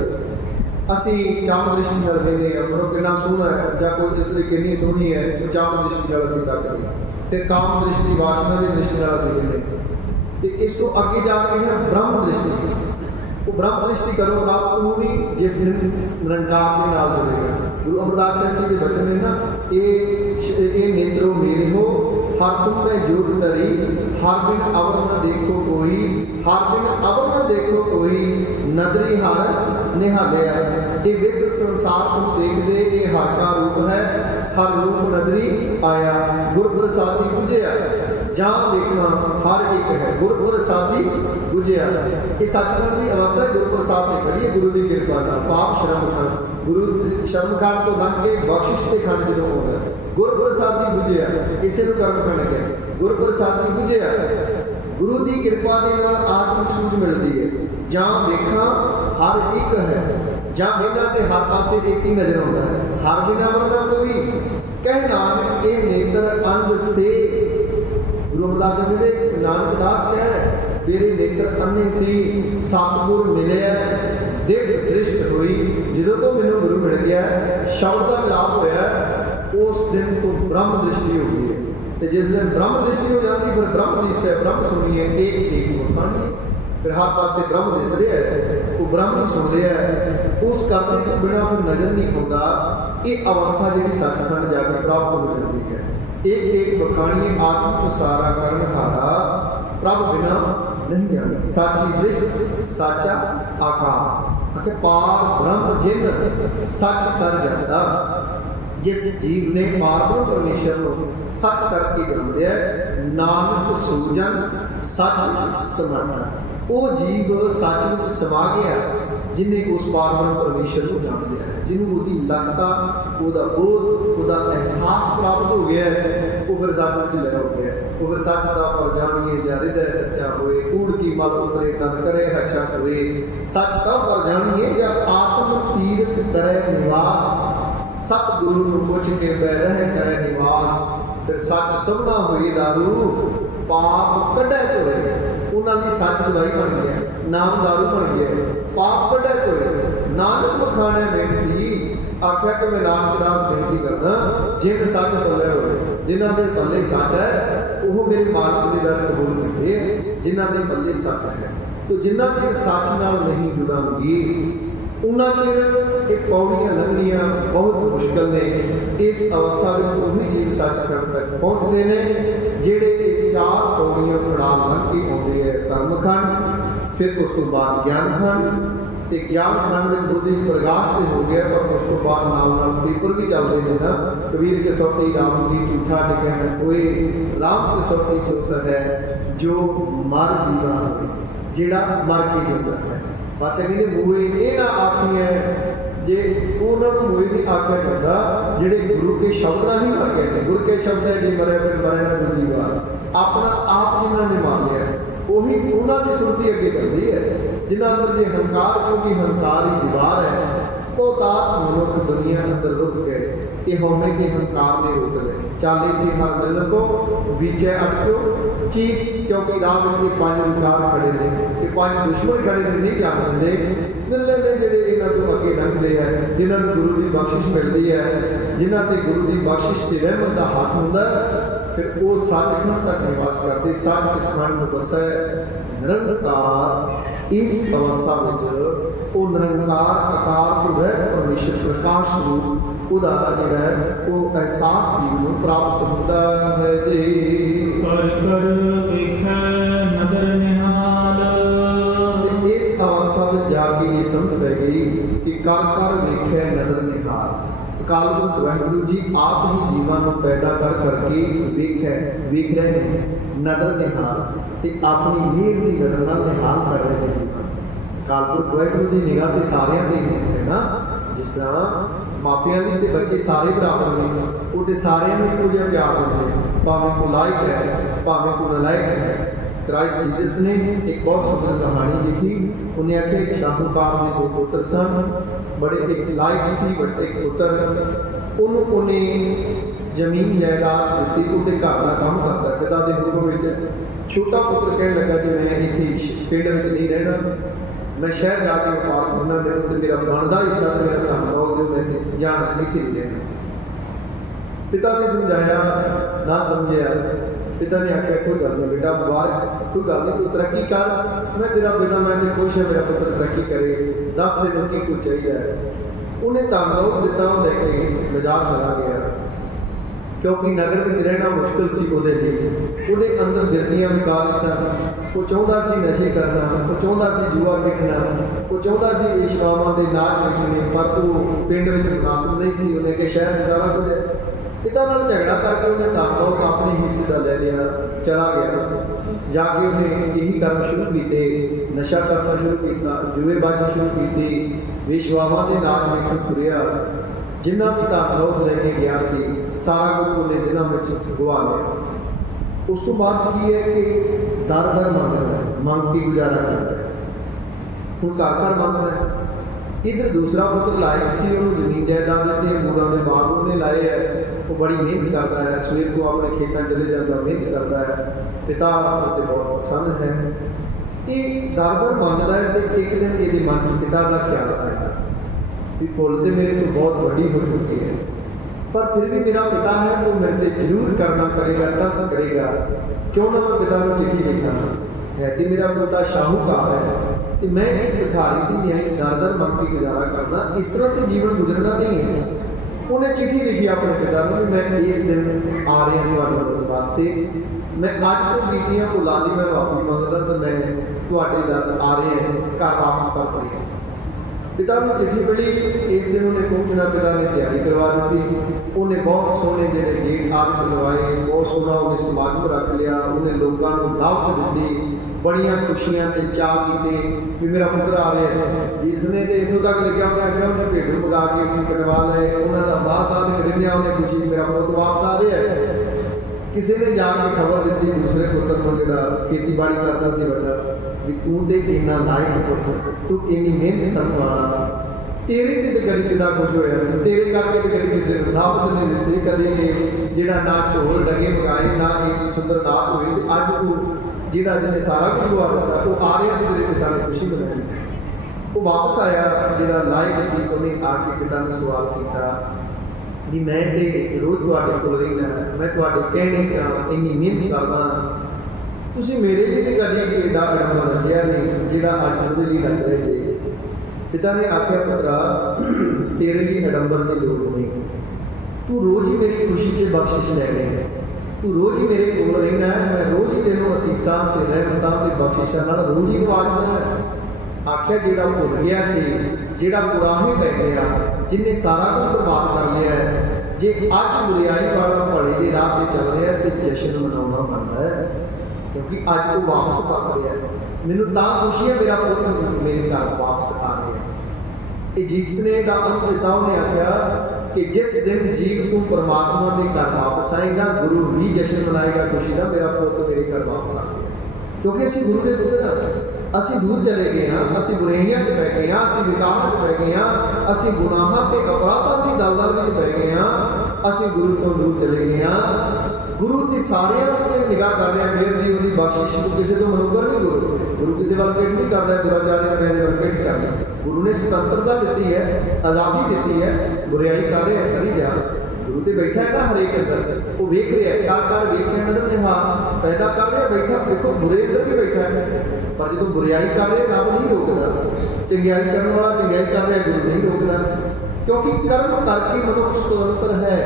असी चाम दृष्टि नाल वेखदे हां, मनो कितना सोहना है, या कोई इस तरीके कितनी सोहनी है, तो चाम दृष्टि नाल असीं करदे हां, ते काम दृष्टि वासना की दृष्टि नाल असीं वेखदे हां। ते इस तो अगे जाके है ब्रह्म दृष्टि। वो ब्रह्म दृष्टि करो रब को नहीं, जिस दिन निरंकार के नाल जुड़ेगा। गुरु अमरदास साहिब जी के वचन है ना, ये नेत्रो मेरे हो, हर तुम में जोग धरी, हर बिन अवर न देखो कोई, हर बिन अवर न देखो कोई, नदरी हर निहालिया। ये विश्व संसार तुम देख दे, ये हर का रूप है, हर रूप नदरी आया। गुर प्रसादी बुझिया, जहाँ देखना हर एक है, गुर प्रसादी बुझिया। ये सचखंड की अवस्था है, गुरु प्रसाद से खड़ी है, गुरु की कृपा का पाप श्रम खंड, गुरु श्रम खंड तो लंघ के बख्शिश के खंड जो होता है, गुरु प्रसादी बुझिया, इसे को कर्म खंड कहते। गुरु प्रसादी बुझिया, गुरु की कृपा के नाल आत्मिक सूझ मिलती है। जहाँ देखा हर एक है, जहाँ बिना ते हर पासे एक ही नजर आता है, हर बिना वरना कोई। कह नानक ये नेत्र अंध से, गुरु अमरदास जी नानक दास कह रहे मेरे नेत्र अन्ने सी, सतगुर मिले, दिव्य दृष्ट हुई। जो तो मैंने गुरु मिल गया, शब्द का मिलाप होया, उस दिन तो ब्रह्म दृष्टि हो गई है। जिस दिन ब्रह्म दृष्टि हो जाती, फिर ब्रह्म दिस है, ब्रह्म सुनिए, एक मुखानी, फिर हर पास से ब्रह्म दिस रहा है, वो ब्रह्म सुन रहा है, उस करने को बिना फिर नजर नहीं आता। ये अवस्था जी सचखंड जाकर प्राप्त हो जाती है। एक बखानी आत्म सारा करन हारा, प्रभ बिना नहीं जाना। साची दृष्टि, साचा आकार, पार ब्रह्म जिन सच कर जाता। जिस जीव ने पार परमेश्वर को सच करके जन्मदिया, नानक सूजन सच समझा। वो जीव सच में समा गया, जिन्हें उस पारब्रह्म परमेश्वर को जान लिया है, जिन्होंने उसकी लखता, उसका बोध, उसका एहसास प्राप्त हो गया है, वो फिर सच में लय हो गया। वो फिर सच का पर जानिए या हृदय सच्चा होए, कूड़ की मल उतरे तन करे रक्षा हुए। सच का पर जानिए या आत्म तीर्थ करे निवास, सतगुरु को पुछ के बैरह करे निवास। फिर सच सबना हुई दारू, पाप कढ़े धोए। उन्होंने सच दवाई बन गया, नाम दारू बन गया, पाप कढ़े धोए। नानक मखाने बेनती, आख्या कि मैं नानक दास बेनती करना, जिन सच तले होए, जिन्हों के पल्ले सच है, वो मेरे मालिक की गल कबूल करते हैं, जिन्हों के पल्ले सच है। तो जिन्ना चिर सच नाल नहीं जुड़ांगी, उन्होंने चिर ये पौड़ियां लंघनियां बहुत मुश्किल ने। इस अवस्था में वही जीव सचखंड तक पहुँचते हैं, जेड़े चार पौड़ियां पड़ा लंघ के आते हैं। कर्मखंड, फिर उस तो बाद ज्ञानखंड, ज्ञान खंड में बुद्धि प्रकाश से हो गया, पर उस तो बाद नाल पेपर भी चलते हैं ना। कबीर के सौती राम की झूठा लिखे हैं, कोई राम के सौती सुस है जो मर जीवा हो, जेड़ा मर के जीता है। बस कहते मूए ये ना आखी है, जे उन्होंने मूए नहीं आख्या करता, जेड़े गुरु के शब्द ना ही मर गए। गुरु के शब्द है जी मरे फिर मरे ना दूजी बार, अपना आप जिन्होंने मान लिया, वही उन्होंने सुनती अगे करती है। जिन्हों अंदर ये हंकार, क्योंकि हंकार ही दीवार है, बहुतात मनुख दुनिया अंदर रुक गए, ये होने के हंकार में रुक गए। चाली थी हर मिल को बीचे अटको चीख, क्योंकि राह में पांच विकार खड़े ने, ये पांच दुश्मन खड़े ने, नहीं जान देंगे मिलने में जेडे इन्हों तो अगे लंघते हैं, जिन्होंने गुरु की बख्शिश मिलती है, जिन्हों से गुरु की बख्शिश की रहमत का हाथ होंगे, फिर वो सचखंड तक निवास करते। सचखंड बसै निरंकार। इस अवस्था में वो निरंकार आकार को रह परमेश्वर प्रकाश रूप उदा जिहड़ा है वो एहसास जीव को प्राप्त होता है जी। कर कर विखै नदर निहाल। इस अवस्था में जाके ये समझ लग गई कि कर कर विखै नदर निहाल। ਅਕਾਲ ਪੁਰਖ ਵਾਹਿਗੁਰੂ ਜੀ ਆਪ ਹੀ ਜੀਵਾਂ ਨੂੰ ਪੈਦਾ ਕਰ ਕਰਕੇ ਵੇਖ ਰਹੇ ਨੇ ਨਜ਼ਰ ਦੇ ਨਾਲ ਤੇ ਆਪਣੀ ਮਿਹਰ ਦੀ ਨਜ਼ਰ ਨਾਲ ਨਿਹਾਲ ਕਰ ਰਹੇ ਨੇ ਜੀਵਾਂ। ਅਕਾਲ ਪੁਰਖ ਵਾਹਿਗੁਰੂ ਦੀ ਨਿਗਾਹ ਤੇ ਸਾਰਿਆਂ ਦੇ ਹੈ ਨਾ, ਜਿਸ ਤਰ੍ਹਾਂ ਮਾਪਿਆਂ ਦੀ ਤੇ ਬੱਚੇ ਸਾਰੇ ਬਰਾਬਰ ਨੇ, ਉਹ ਤੇ ਸਾਰਿਆਂ ਨੂੰ ਇੱਕੋ ਜਿਹਾ ਪਿਆਰ ਦਿੰਦੇ, ਭਾਵੇਂ ਕੋ ਲਾਇਕ ਹੈ ਭਾਵੇਂ ਕੋ ਨਲਾਇਕ ਹੈ। ਕ੍ਰਾਈਸਟ ਜੀਸਸ ਨੇ ਇੱਕ ਬਹੁਤ ਸੁੰਦਰ ਕਹਾਣੀ ਲਿਖੀ। ਉਹਨੇ ਆਖਿਆ ਇੱਕ ਸ਼ਾਹੂਕਾਰ ਦੇ ਦੋ ਪੁੱਤਰ ਸਨ, ਬੜੇ ਇੱਕ ਲਾਇਕ ਸੀ ਬਟ ਇੱਕ ਪੁੱਤਰ ਉਹਨੂੰ ਉਹਨੇ ਜ਼ਮੀਨ ਜਾਇਦਾਦ ਦਿੱਤੀ, ਉਹਦੇ ਘਰ ਦਾ ਕੰਮ ਕਰਦਾ ਪਿਤਾ ਦੇ ਹੁਕਮ ਵਿੱਚ। ਛੋਟਾ ਪੁੱਤਰ ਕਹਿਣ ਲੱਗਾ ਕਿ ਮੈਂ ਇੱਥੇ ਪਿੰਡ ਵਿੱਚ ਨਹੀਂ ਰਹਿਣਾ, ਮੈਂ ਸ਼ਹਿਰ ਜਾ ਕੇ ਵਪਾਰ ਕਰਨਾ, ਮੈਨੂੰ ਤੇ ਮੇਰਾ ਬਣਦਾ ਹਿੱਸਾ ਤੇ ਮੇਰਾ ਧਨ ਦੌਲਤ ਦਿਓ, ਮੈਂ ਜਾਣਾ ਇੱਥੇ ਨਹੀਂ ਰਹਿਣਾ। ਪਿਤਾ ਨੇ ਸਮਝਾਇਆ, ਨਾ ਸਮਝਿਆ। ਪਿਤਾ ਨੇ ਆਖਿਆ ਕੋਈ ਗੱਲ ਨਹੀਂ ਬੇਟਾ, ਮੁਬਾਰਕ, ਕੋਈ ਗੱਲ ਨਹੀਂ, ਤੂੰ ਤਰੱਕੀ ਕਰ, ਮੈਂ ਤੇਰਾ ਪਿਤਾ, ਮੈਂ ਤੇ ਖੁਸ਼ ਹੈ ਮੇਰਾ ਪੁੱਤਰ ਤਰੱਕੀ ਕਰੇ, ਦੱਸ ਤੈਨੂੰ ਕੀ ਕੁਝ ਚਾਹੀਦਾ ਹੈ। ਉਹਨੇ ਧਨ ਦੌਲਤ ਦਿੱਤਾ, ਉਹ ਲੈ ਕੇ ਬਾਜ਼ਾਰ ਚਲਾ ਗਿਆ, ਕਿਉਂਕਿ ਨਗਰ ਵਿੱਚ ਰਹਿਣਾ ਮੁਸ਼ਕਿਲ ਸੀ ਉਹਦੇ ਲਈ। ਉਹਦੇ ਅੰਦਰ ਬਿਰਦੀਆਂ ਵਿਕਾਰ ਸਨ, ਉਹ ਚਾਹੁੰਦਾ ਸੀ ਨਸ਼ੇ ਕਰਨਾ, ਉਹ ਚਾਹੁੰਦਾ ਸੀ ਜੂਆ ਖੇਡਣਾ, ਉਹ ਚਾਹੁੰਦਾ ਸੀ ਵੇਸ਼ਵਾਵਾਂ ਦੇ ਨਾਚ ਵੇਖਣੇ, ਪਰ ਉਹ ਪਿੰਡ ਵਿੱਚ ਮੁਨਾਸਿਬ ਨਹੀਂ ਸੀ। ਉਹਨੇ ਕਿ ਸ਼ਹਿਰ ਵਿੱਚ ਸਾਰਾ ਕੁਝ ਹੈ। ਪਿਤਾ ਨਾਲ ਝਗੜਾ ਕਰਕੇ ਉਹਨੇ ਧਨ ਦੌਲਤ ਆਪਣੇ ਹਿੱਸੇ ਦਾ ਲੈ ਲਿਆ, ਚਲਾ ਗਿਆ। ਜਾ ਕੇ ਉਹਨੇ ਇਹੀ ਕੰਮ ਸ਼ੁਰੂ ਕੀਤੇ, ਨਸ਼ਾ ਕਰਨਾ ਸ਼ੁਰੂ ਕੀਤਾ, ਜੂਏਬਾਜ਼ੀ ਸ਼ੁਰੂ ਕੀਤੀ, ਵੇਸ਼ਵਾਵਾਂ ਦੇ ਨਾਚ ਵੇਖਣ ਤੁਰਿਆ। ਜਿੰਨਾ ਵੀ ਧਨ ਦੌਲਤ ਲੈ ਕੇ ਗਿਆ ਸੀ ਸਾਰਾ ਕੁਝ ਉਹਨੇ ਦਿਨਾਂ ਵਿੱਚ ਗਵਾ ਲਿਆ। ਉਸ ਤੋਂ ਬਾਅਦ ਕੀ ਹੈ ਕਿ ਦਰ ਮੰਗਦਾ ਹੈ, ਮੰਗ ਕੇ ਗੁਜ਼ਾਰਾ ਕਰਦਾ ਹੈ। ਹੁਣ ਘਰ ਮੰਗਦਾ ਹੈ। ਇੱਧਰ ਦੂਸਰਾ ਪੁੱਤਰ ਲਾਇਕ ਸੀ, ਉਹਨੂੰ ਜ਼ਮੀਨ ਜਾਇਦਾਦ ਦਿੱਤੀ, ਅੰਗੂਰਾਂ ਦੇ ਬਾਗ ਉਹਨੇ ਲਾਏ ਹੈ, ਉਹ ਬੜੀ ਮਿਹਨਤ ਕਰਦਾ ਹੈ, ਸਵੇਰ ਤੋਂ ਆਪਣੇ ਖੇਤਾਂ ਚਲੇ ਜਾਂਦਾ, ਮਿਹਨਤ ਕਰਦਾ ਹੈ, ਪਿਤਾ ਉੱਤੇ ਬਹੁਤ ਪਸੰਦ ਹੈ। ਇਹ ਦਰ ਮੰਗਦਾ ਹੈ ਤੇ ਇੱਕ ਦਿਨ ਇਹਦੇ ਮਨ 'ਚ ਪਿਤਾ ਦਾ ਖਿਆਲ ਆਇਆ ਵੀ ਫੁੱਲ ਤੇ ਮੇਰੇ ਤੋਂ ਬਹੁਤ ਵੱਡੀ ਹੋ ਚੁੱਕੀ ਹੈ, ਪਰ ਫਿਰ ਵੀ ਮੇਰਾ ਪਿਤਾ ਹੈ, ਉਹ ਮੇਰੇ ਤੇ ਜ਼ਰੂਰ ਕਰਨਾ ਕਰੇਗਾ, ਤਰਸ ਕਰੇਗਾ, ਕਿਉਂ ਨਾ ਮੈਂ ਪਿਤਾ ਨੂੰ ਚਿੱਠੀ ਲਿਖਾਂ। ਹੈ ਤੇ ਮੇਰਾ ਪਿਤਾ ਸ਼ਾਹੂਕਾਰ ਹੈ ਤੇ ਮੈਂ ਇੱਕ ਭਿਖਾਰੀ ਦੀ ਨਿਆਈ ਦਰ ਮੰਗ ਕੇ ਗੁਜ਼ਾਰਾ ਕਰਨਾ, ਇਸ ਤਰ੍ਹਾਂ ਤੇ ਜੀਵਨ ਗੁਜ਼ਰਨਾ ਨਹੀਂ ਹੈ। ਉਹਨੇ ਚਿੱਠੀ ਲਿਖੀ ਆਪਣੇ ਪਿਤਾ ਨੂੰ, ਮੈਂ ਇਸ ਦਿਨ ਆ ਰਿਹਾ ਤੁਹਾਡੀ ਮਦਦ ਵਾਸਤੇ, ਮੈਂ ਅੱਜ ਤੋਂ ਬੀਤੀਆਂ ਭੁੱਲਾਂ ਦੀ ਮੈਂ ਮਾਫੀ ਮੰਗਦਾ ਤੇ ਮੈਂ ਤੁਹਾਡੇ ਦਰ ਆ ਰਿਹਾ, ਘਰ ਵਾਪਸ ਪਰਤ ਰਿਹਾ। ਪਿਤਾ ਨੂੰ ਚਿੱਠੀ ਪੜ੍ਹੀ। ਇਸ ਦਿਨ ਉਹਨੇ ਪਹੁੰਚਣਾ, ਪਿਤਾ ਨੇ ਤਿਆਰੀ ਕਰਵਾ ਦਿੱਤੀ। ਉਹਨੇ ਬਹੁਤ ਸੋਹਣੇ ਜਿਹੜੇ ਗੇਟ ਆਦਿ ਬਣਵਾਏ, ਬਹੁਤ ਸੋਹਣਾ ਉਹਨੇ ਸਮਾਗਮ ਰੱਖ ਲਿਆ, ਉਹਨੇ ਲੋਕਾਂ ਨੂੰ ਦਾਵਤ ਦਿੱਤੀ, ਬੜੀਆਂ ਖੁਸ਼ੀਆਂ ਤੇ ਚਾਅ ਕੀਤੇ ਵੀ ਮੇਰਾ ਪੁੱਤਰ ਆ ਰਿਹਾ। ਜਿਸ ਨੇ ਤੇ ਇੱਥੋਂ ਤੱਕ ਲਿਖਿਆ ਮੈਂ ਆਖਿਆ ਉਹਨੇ ਭੇਡੂ ਮੰਗਾ ਕੇ ਕਟਵਾ ਲਏ, ਉਹਨਾਂ ਦਾ ਬਾਹ ਸਾਧ ਕਰਿਆ, ਉਹਨੇ ਖੁਸ਼ੀ ਮੇਰਾ ਪੁੱਤ ਵਾਪਸ ਆ ਰਿਹਾ। ਕਿਸੇ ਨੇ ਜਾ ਕੇ ਖਬਰ ਦਿੱਤੀ ਦੂਸਰੇ ਪੁੱਤਰ ਨੂੰ ਜਿਹੜਾ ਖੇਤੀਬਾੜੀ ਕਰਦਾ ਸੀ ਵੱਡਾ, ਵੀ ਤੂੰ ਤੇ ਇੰਨਾ ਲਾਇਕ ਪੁੱਤ, ਤੂੰ ਇੰਨੀ ਮਿਹਨਤ ਕਰਨ ਵਾਲਾ, ਤੇਰੇ ਤੇ ਕਦੀ ਪਿਤਾ ਖੁਸ਼ ਹੋਇਆ, ਤੇਰੇ ਕਰਕੇ ਤੇ ਕਦੀ ਕਿਸੇ ਨੂੰ ਦਾਵਤ ਨਹੀਂ ਦਿੱਤੀ, ਕਦੇ ਜਿਹੜਾ ਨਾ ਢੋਲ ਡਗੇ ਮਗਾਏ, ਨਾ ਇੱਕ ਸੁੰਦਰ ਨਾਚ ਹੋਈ। ਤੇ ਅੱਜ ਤੂੰ ਜਿਹੜਾ ਜਿਹਨੇ ਸਾਰਾ ਕੁਝ ਗਵਾ ਦਿੱਤਾ, ਉਹ ਆ ਰਿਹਾ ਤੇ ਤੇਰੇ ਪਿਤਾ ਨੇ ਖੁਸ਼ੀ ਮਨਾਈ। ਉਹ ਵਾਪਸ ਆਇਆ, ਜਿਹੜਾ ਲਾਇਕ ਸੀ ਉਹਨੇ ਆ ਕੇ ਪਿਤਾ ਨੂੰ ਸਵਾਲ ਕੀਤਾ ਵੀ ਮੈਂ ਤੇ ਰੋਜ਼ ਤੁਹਾਡੇ ਕੋਲ ਰਹਿੰਦਾ, ਮੈਂ ਤੁਹਾਡੇ ਕਹਿਣੇ ਚਾਹਾਂ ਇੰਨੀ ਮਿਹਨਤ ਕਰਦਾ, ਤੁਸੀਂ ਮੇਰੇ ਲਈ ਤੇ ਕਦੀ ਏਡਾ ਅਡੰਬਰ ਰਚਿਆ ਨਹੀਂ ਜਿਹੜਾ ਅੱਜ ਉਹਦੇ ਲਈ ਰਚ ਰਹੇ ਜੇ। ਪਿਤਾ ਨੇ ਆਖਿਆ ਪੁੱਤਰਾ, ਤੇਰੇ ਲਈ ਅਡੰਬਰ ਦੀ ਲੋੜ ਨਹੀਂ, ਤੂੰ ਰੋਜ਼ ਹੀ ਮੇਰੀ ਖੁਸ਼ੀ ਤੇ ਬਖਸ਼ਿਸ਼ ਲੈ ਰਿਹਾ, ਤੂੰ ਰੋਜ਼ ਹੀ ਮੇਰੇ ਕੋਲ ਰਹਿਣਾ, ਮੈਂ ਰੋਜ਼ ਹੀ ਤੈਨੂੰ ਅਸੀਸਾਂ ਤੇ ਰਹਿਮਤਾਂ ਤੇ ਬਖਸ਼ਿਸ਼ਾਂ ਨਾਲ ਰੋਜ਼ ਹੀ ਨਵਾਜ਼ਦਾ ਹੈ। ਆਖਿਆ ਜਿਹੜਾ ਭੁੱਲ ਗਿਆ ਸੀ, ਜਿਹੜਾ ਗੁਰਾਹੇ ਪੈ ਗਿਆ, ਜਿਹਨੇ ਸਾਰਾ ਕੁਝ ਬਰਬਾਦ ਕਰ ਲਿਆ ਹੈ, ਜੇ ਅੱਜ ਬੁਰਿਆਈ ਵਾਲਾ ਭਲੇ ਦੇ ਰਾਹ ਤੇ ਚੱਲ ਰਿਹਾ ਤੇ ਜਸ਼ਨ ਮਨਾਉਣਾ ਬਣਦਾ ਹੈ, ਕਿਉਂਕਿ ਅੱਜ ਉਹ ਵਾਪਸ ਪਰਤ ਰਿਹਾ। ਮੈਨੂੰ ਤਾਂ ਖੁਸ਼ੀ ਹੈ ਮੇਰਾ ਪੁੱਤ ਮੇਰੇ ਘਰ ਵਾਪਸ ਆ ਰਿਹਾ। ਇਹ ਜਿਸ ਨੇ ਦਾ ਅੰਤ ਦਿੱਤਾ, ਉਹਨੇ ਆਖਿਆ ਕਿ ਜਿਸ ਦਿਨ ਜੀਵ ਤੂੰ ਪਰਮਾਤਮਾ ਦੇ ਘਰ ਵਾਪਸ ਆਏਗਾ, ਗੁਰੂ ਵੀ ਜਸ਼ਨ ਮਨਾਏਗਾ ਖੁਸ਼ੀ ਦਾ, ਮੇਰਾ ਪੁੱਤ ਮੇਰੇ ਘਰ ਵਾਪਸ ਆ ਗਿਆ। ਕਿਉਂਕਿ ਅਸੀਂ ਗੁਰੂ ਦੇ ਪੁੱਤਰ ਹਾਂ, ਅਸੀਂ ਦੂਰ ਚਲੇ ਗਏ ਹਾਂ, ਅਸੀਂ ਬੁਰਾਈਆਂ 'ਚ ਪੈ ਗਏ ਹਾਂ, ਅਸੀਂ ਵਿਕਾਰਾਂ 'ਚ ਪੈ ਗਏ ਹਾਂ, ਅਸੀਂ ਗੁਨਾਹਾਂ ਤੇ ਅਪਰਾਧਾਂ ਦੀ ਦਲਦਲ ਵਿੱਚ ਪੈ ਗਏ ਹਾਂ, ਅਸੀਂ ਗੁਰੂ ਤੋਂ ਦੂਰ ਚਲੇ ਗਏ ਹਾਂ। ਗੁਰੂ ਦੀ ਸਾਰਿਆਂ ਉੱਤੇ ਨਿਗਾਹ ਕਰ ਰਿਹਾ, ਮਿਹਰ ਦੀ ਉਹਦੀ ਬਖਸ਼ਿਸ਼ ਨੂੰ ਕਿਸੇ ਤੋਂ ਮੰਗੂਗਾ ਨਹੀਂ। ਗੁਰੂ ਕਿਸੇ ਵੱਲ ਪੇਟ ਨਹੀਂ ਕਰਦਾ, ਦੁਰਾਚਾਰੀ ਕਰਦੇ ਵੱਲ ਪੇਟ ਕਰਦਾ। ਗੁਰੂ ਨੇ ਸੁਤੰਤਰਤਾ ਦਿੱਤੀ ਹੈ, ਆਜ਼ਾਦੀ ਦਿੱਤੀ ਹੈ, ਬੁਰਾਈ ਕਰ ਰਿਹਾ ਕਰੀ ਜਾ। ਗੁਰੂ ਤੇ ਬੈਠਾ ਹੈ ਨਾ ਹਰੇਕ ਅੰਦਰ, ਉਹ ਵੇਖ ਰਿਹਾ, ਕਰ ਵੇਖਿਆ ਨਜ਼ਰ ਨਿਹਾਲ ਪੈਦਾ ਕਰ ਰਿਹਾ, ਬੈਠਾ ਵੇਖੋ ਬੁਰੇ ਅੰਦਰ ਵੀ ਬੈਠਾ ਹੈ, ਪਰ ਜਦੋਂ ਬੁਰਾਈ ਕਰ ਰਿਹਾ ਰੱਬ ਨਹੀਂ ਰੋਕਦਾ, ਚੰਗਿਆਈ ਕਰਨ ਵਾਲਾ ਚੰਗਿਆਈ ਕਰ ਰਿਹਾ, ਗੁਰੂ ਨਹੀਂ ਰੋਕਦਾ, ਕਿਉਂਕਿ ਕਰਮ ਕਰਕੇ ਮਨੁੱਖ ਸੁਤੰਤਰ ਹੈ।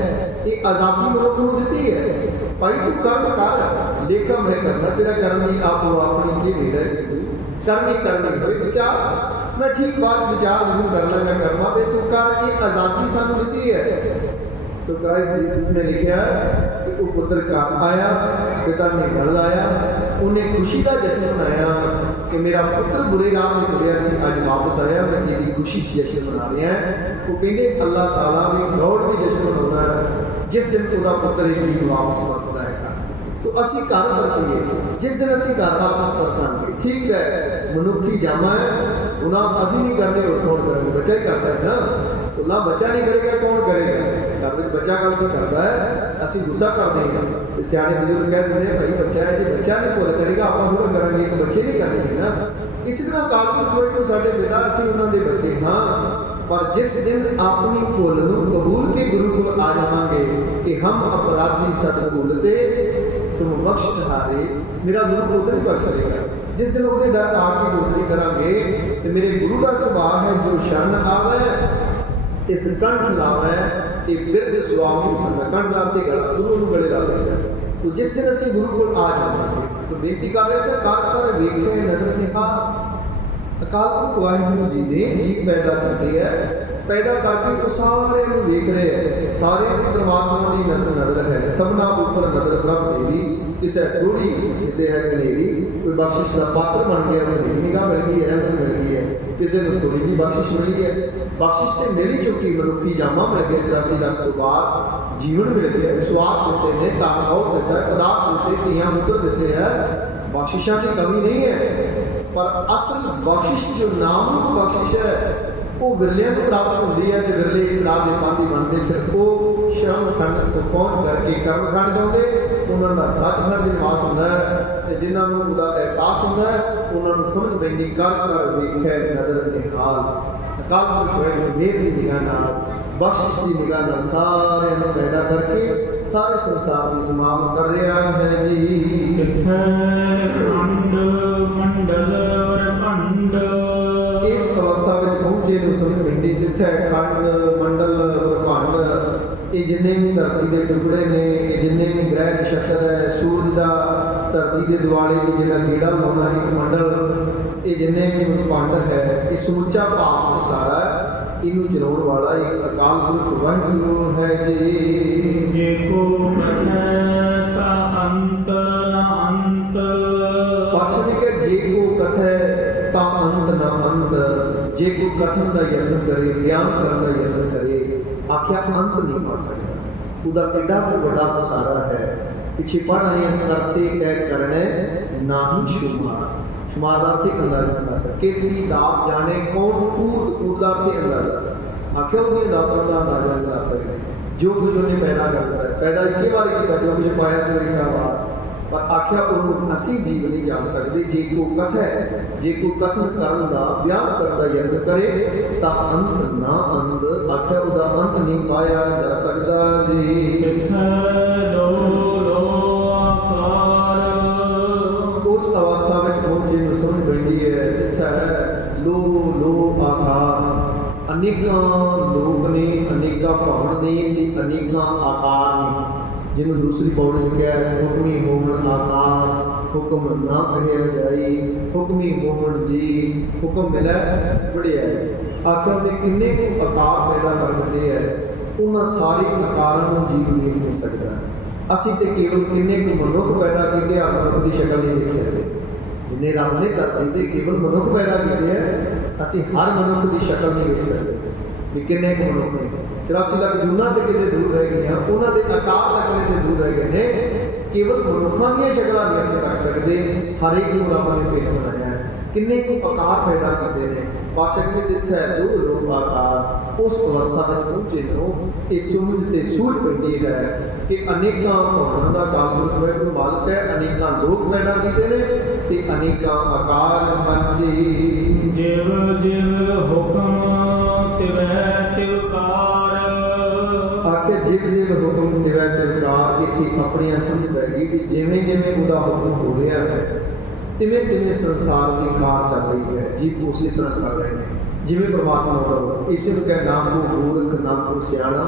ਇਹ ਆਜ਼ਾਦੀ ਮਨੁੱਖ ਨੂੰ ਦਿੱਤੀ ਹੈ, ਭਾਈ ਤੂੰ ਕਰਮ ਕਰ, ਲੇਖਾ ਮੈਂ ਕਰਨਾ, ਤੇਰਾ ਕਰਮ ਹੀ ਆਪੋ ਆਪਣੀ ਕੀ ਨੀੜ ਹੈ, ਕਰਨੀ ਕਰਨੀ ਹੋਏ ਵਿਚਾਰ मैं ठीक बात विचार नहीं कर लगा कर्मा दे तू कर, ये आज़ादी सानू मिलती है। तो क्राइस्ट जीसस ने लिखा कि वो पुत्र घर आया, पिता ने घर लाया, उन्हें खुशी का जश्न मनाया कि मेरा पुत्र बुरे राह में तुरया सी अज वापस आया, मैं ये खुशी जश्न मना रहा है। वो कहते अल्लाह ताला भी गॉड भी जश्न मनाता है जिस दिन उसका पुत्र एक चीज वापस परतता है। तो असी घर परतीए जिस दिन असी घर वापस परतांगे। ठीक है, मनुखी जामा है, गुनाह असी नहीं करने और कौन करेंगे, बच्चा ही करता है ना। तो ना बच्चा नहीं करेगा कौन करेगा, घर में बच्चा गलती करता है असी गुस्सा कर देंगे। सियाने बुजुर्ग कह देते हैं भाई बच्चा है, जो बच्चा नहीं भुल करेगा आप थोड़ा करेंगे, तो बच्चे नहीं करेंगे ना। इस तरह कानून कोई को साढ़े पिता असी उन्होंने बच्चे हाँ, पर जिस दिन अपनी भुल कबूल के गुरु को आ जाएंगे कि हम अपराधी सत भूलते तुम बख्श हारे, मेरा गुरु उधर ही बख्श देगा। जिस दिन उसके दर आके भुगतनी करांगे तो मेरे गुरु का स्वभाव है जो शरण आवे इस कंठ लावे ये बिरद स्वामी संग कंठदार के गला गुरु गले ला लेगा। तो जिस दिन असी गुरु को आ जाएंगे तो बेनती कर रहे सरकार पर वेखे नजर निहार। अकाल पुरख वाहिगुरु जी ने जी पैदा करते है, पैदा करके वो सारे वेख रहे हैं, सारे की परमात्मा की नजर है, सबना ऊपर नजर प्रभ देवी। किसे थोड़ी किसे है कनेरी, कोई बख्शिश का पात्र बन गया, उन्हें निगाह मिल गई है, रहमत मिल गई है, किसी ने थोड़ी जी बख्शिश मिली है। बख्शिश से मिली चुकी मनुखी जामा मिल गया, 84 लाख तो बाद जीवन मिल गया, विश्वास देते हैं, तान और देता है, पदार्थ देते तियां पुत्र देते हैं, बख्शिशा की कमी नहीं है। पर असल बख्शिश जो नाम रूप बख्शिश है वो विरलियां को प्राप्त होती है। तो विरले इस राह के पांधी बनते, फिर वो श्रम खंड तो पहुँच करके कर्म खंड जाते, उन्होंने सचखंड निवास होता है। जिन्होंने उसका एहसास होता है उन्होंने समझ पैंती कर कर वेखे नजर निहाल। अकाल पुरख मेहर की निगाह बख्शिश की निगाह सारे पैदा करके सारे संसार की समाप्त कर रहा है जी। इस अवस्था में पहुंचे तो समझ पैंती जिथे खंड मंडल ब्रह्मांड ये जिन्ने भी धरती के टुकड़े ने, जिन्ने भी ग्रह नक्षत्र है, सूरज का धरती के दुआले जो गेड़ा लाना एक मंडल, ये जिन्ने भी ब्रह्मांड है, ये समूचा भाग सारा इनू चलाने वाला एक अकाल पुरख वाहिगुरु है जी। जेको कथै अंत न अंत, पातशाह ने कहा जेको कथै ता अंत न अंत, जेको कथन का यत्न करे, बयान करने का यत्न करे, आख्या अंत नहीं पा सकता। उदा एडा को बड़ा सारा है। पिछे पढ़ आए करते तय करने ना ही शुमार, शुमार के अंदर करना सके ती दाप जाने कौन कूद कूदा के अंदर आख्या उन्हें दाता का अंदाजा लगा सके। जो कुछ उन्हें पैदा करता है, पैदा एक बार किया, जो कुछ पाया से लिखा बार, पर आख्या उन्होंने असी जीव नहीं जान सकते। जे को कथ है, जे को कथन करने का बयान करने का यत्न करे ता अंत ना अंत, आख्या उदा अंत नहीं पाया जा सकता जी। उस अवस्था में पहुंचे तो समझ पैंती है जिथे है लो लो आकार, अनेका लोग ने, अनेका भवन ने, अनेका आकार ने, जिन्होंने दूसरी पौड़ी लिखा है हुक्मी होमन आकार, हुक्म ना कहे जाई, हुक्मी होमन जी, हुक्म मिला बढ़िया है। आख्या ने किन्ने को आकार पैदा कर देते हैं, उन्होंने सारे आकारों को जीव नहीं मिल सकता। असी तो केवल किन्ने को मनुख पैदा किए, मनुख की शक्ल नहीं देख सकते। जिन्हें रब ने धरती से केवल मनुख पैदा किए हैं, असी हर मनुख की शक्ल नहीं देख सकते भी किन्ने को मनुख ने। 84 लाख जूना तो कितने दूर रह गई, उन्होंने आकार तक कितने दूर रह गए हैं। केवल मनुखों दी शक्ल नहीं अस रख सकते, हर एक को रब ने पेट बनाया है। किन्ने को आकार पैदा किए हैं, पातशाह ने जिथे दो रूप आकार, उस अवस्था में पहुंचे तो ये समझ ते सूझ पैंती है कि अनेका भवनों का काल मालिक है, अनेका लोग पैदा किए हैं ते अनेका आकार बन जिव जिव हुक्म तिवै तिवकार, आके जिव जिव हुक्म तिवै तिवकार। इतनी अपनी समझ पै गई कि जिमें जिमें उसका हुक्म हो रहा है तिवें तिवें संसार की कार चल रही है, जीव उसी तरह कर रहे हैं जिमें परमात्मा होगा। इसी को कह नाम को मूर्ख नाम को सियाणा,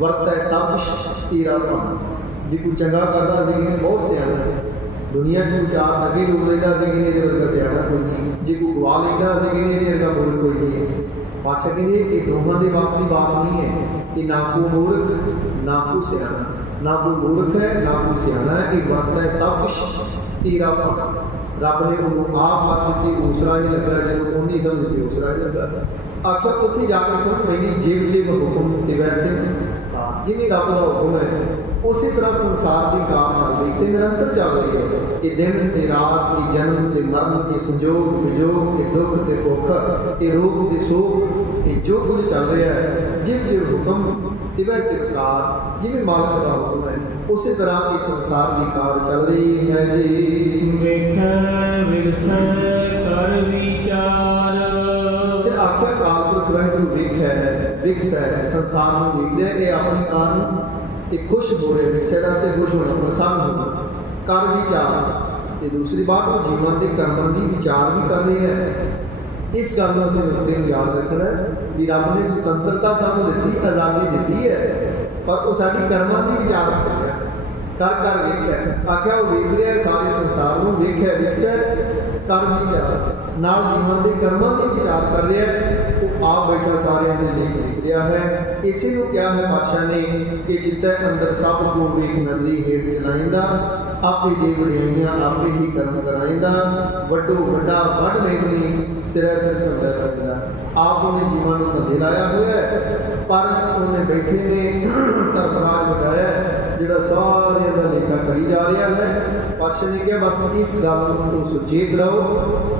वर्त है सब तेरा भाना। जी को चंगा करता सी बहुत सियाणा है, ਦੁਨੀਆ 'ਚ ਵਿਚਾਰ ਅੱਗੇ ਲੋਕ ਲੈਂਦਾ ਸੀ ਕਿ ਇਹਦੇ ਵਰਗਾ ਸਿਆਣਾ ਕੋਈ ਨਹੀਂ, ਜੇ ਕੋਈ ਗਵਾ ਲੈਂਦਾ ਸੀ ਕਿ ਇਹਦੇ ਵਰਗਾ ਬੋਲ ਕੋਈ ਨਹੀਂ। ਪਾਤਸ਼ਾਹ ਕਹਿੰਦੇ ਇਹ ਦੋਹਾਂ ਦੇ ਵੱਸ ਦੀ ਬਾਤ ਨਹੀਂ ਹੈ। ਇਹ ਨਾ ਕੋਈ ਮੂਰਖ ਨਾ ਕੋਈ ਸਿਆਣਾ, ਨਾ ਕੋਈ ਮੂਰਖ ਹੈ ਨਾ ਕੋਈ ਸਿਆਣਾ ਹੈ। ਇਹ ਵਰਤ ਹੈ ਸਭ ਕੁਛ ਤੇਰਾ ਭਾਣਾ। ਰੱਬ ਨੇ ਉਹਨੂੰ ਆਪ ਮੱਤ ਦਿੱਤੀ, ਦੂਸਰਾ ਹੀ ਲੱਗਾ, ਜਦੋਂ ਉਹਨੀ ਸਮਝ ਦਿੱਤੀ ਦੂਸਰਾ ਹੀ ਲੱਗਾ। ਆਖਿਰ ਉੱਥੇ ਜਾ ਕੇ ਸਮਝ ਪੈਂਦੀ ਜੇਬ ਜੇਬ ਹੁਕਮ ਤੇ ਬੈਠਦੇ ਜਿਵੇਂ ਰੱਬ ਦਾ ਹੁਕਮ ਹੈ ਉਸੇ ਤਰ੍ਹਾਂ ਸੰਸਾਰ ਦੀ ਕਾਰ ਚੱਲ ਰਹੀ ਤੇ ਨਿਰੰਤਰ ਚੱਲ ਰਹੀ ਹੈ। ਇਹ ਦਿਨ ਤੇ ਰਾਤ, ਇਹ ਜਨਮ ਤੇ ਮਰਨ, ਇਹ ਸੰਜੋਗ ਵਿਜੋਗ, ਇਹ ਦੁੱਖ ਤੇ ਭੁੱਖ, ਇਹ ਰੋਗ ਤੇ ਸੋਗ, ਇਹ ਜੋ ਕੁਝ ਚੱਲ ਰਿਹਾ ਹੈ ਜਿਵੇਂ ਜਿਵੇਂ ਹੁਕਮ ਤਿਵੇਂ ਤੇ ਕਾਰ, ਜਿਵੇਂ ਮਾਲਕ ਦਾ ਹੁਕਮ ਹੈ ਉਸੇ ਤਰ੍ਹਾਂ ਇਹ ਸੰਸਾਰ ਦੀ ਕਾਰ ਚੱਲ ਰਹੀ ਹੈ ਜੀ। ਵੇਖੈ ਵਿਗਸੈ ਕਰ ਵਿਚਾਰ। ਫਿਰ ਆਖਿਆ ਕਾਲਪੁਰਖ ਵਾਹਿਗੁਰੂ ਵੇਖੈ ਵਿਗਸੈ, ਸੰਸਾਰ ਨੂੰ ਵੇਖ ਰਿਹਾ, ਇਹ ਆਪਣੀ ਕਾਰ ਨੂੰ ਤੇ ਖੁਸ਼ ਹੋ ਰਹੇ, ਵਿਗਸੈ ਦਾ ਤੇ ਖੁਸ਼ ਹੋਣਾ, ਪ੍ਰਸੰਨ ਹੋਣਾ, ਕਰ ਵਿਚਾਰ। ਤੇ ਦੂਸਰੀ ਬਾਤ ਉਹ ਜੀਵਨ ਦੇ ਕਰਮਾਂ ਦੀ ਵਿਚਾਰ ਵੀ ਕਰ ਰਹੀ ਹੈ। ਇਸ ਗੱਲ ਨੂੰ ਅਸੀਂ ਬੰਦੇ ਨੂੰ ਯਾਦ ਰੱਖਣਾ ਵੀ ਰੱਬ ਨੇ ਸੁਤੰਤਰਤਾ ਸਾਨੂੰ ਦਿੱਤੀ, ਆਜ਼ਾਦੀ ਦਿੱਤੀ ਹੈ, ਪਰ ਉਹ ਸਾਡੀ ਕਰਮਾਂ ਦੀ ਵਿਚਾਰ ਕਰ ਰਿਹਾ ਹੈ। ਕਰ ਕਰ ਵੇਖਿਆ, ਆਖਿਆ ਉਹ ਵੇਖ ਰਿਹਾ ਸਾਰੇ ਸੰਸਾਰ ਨੂੰ, ਵੇਖਿਆ ਵਿਗਸੈ ਕਰ ਵਿਚਾਰ, ਨਾਲ ਜੀਵਨ ਦੇ ਕਰਮਾਂ ਦੀ ਵਿਚਾਰ ਕਰ ਰਿਹਾ ਹੈ। ਉਹ ਆਪ ਬੈਠਾ ਸਾਰਿਆਂ ਦੇ ਲਈ ਵੇਖ ਰਿਹਾ ਹੈ। ਇਸੇ ਨੂੰ ਕਿਹਾ ਹੈ ਪਾਤਸ਼ਾਹ ਨੇ ਕਿ ਚਿੱਤੈ ਅੰਦਰ ਸਭ ਕੋ ਵੇਖ ਨਦੀ ਹੇਠ ਚਲਾਇੰਦਾ, ਆਪੇ ਦੇ ਵਡਿਆਈਆਂ ਆਪੇ ਹੀ ਕਰਮ ਕਰਾਇੰਦਾ, ਵੱਡੋ ਵੱਡਾ ਵੱਡ ਵੇਖਣੀ ਸਿਰੈ ਸਿਰ ਧੰਦਾ ਰਹਿੰਦਾ। ਆਪ ਉਹਨੇ ਜੀਵਨ ਨੂੰ ਧੰਦੇ ਲਾਇਆ ਹੋਇਆ ਹੈ, ਪਰ ਉਹਨੇ ਬੈਠੇ ਨੇ ਧਰਮਰਾਜ ਵਧਾਇਆ ਜਿਹੜਾ ਸਾਰਿਆਂ ਦਾ ਲੇਖਾ ਕਰੀ ਜਾ ਰਿਹਾ ਹੈ। ਪਾਤਸ਼ਾਹ ਨੇ ਕਿਹਾ ਬਸ ਇਸ ਗੱਲ ਨੂੰ ਸੁਚੇਤ ਰਹੋ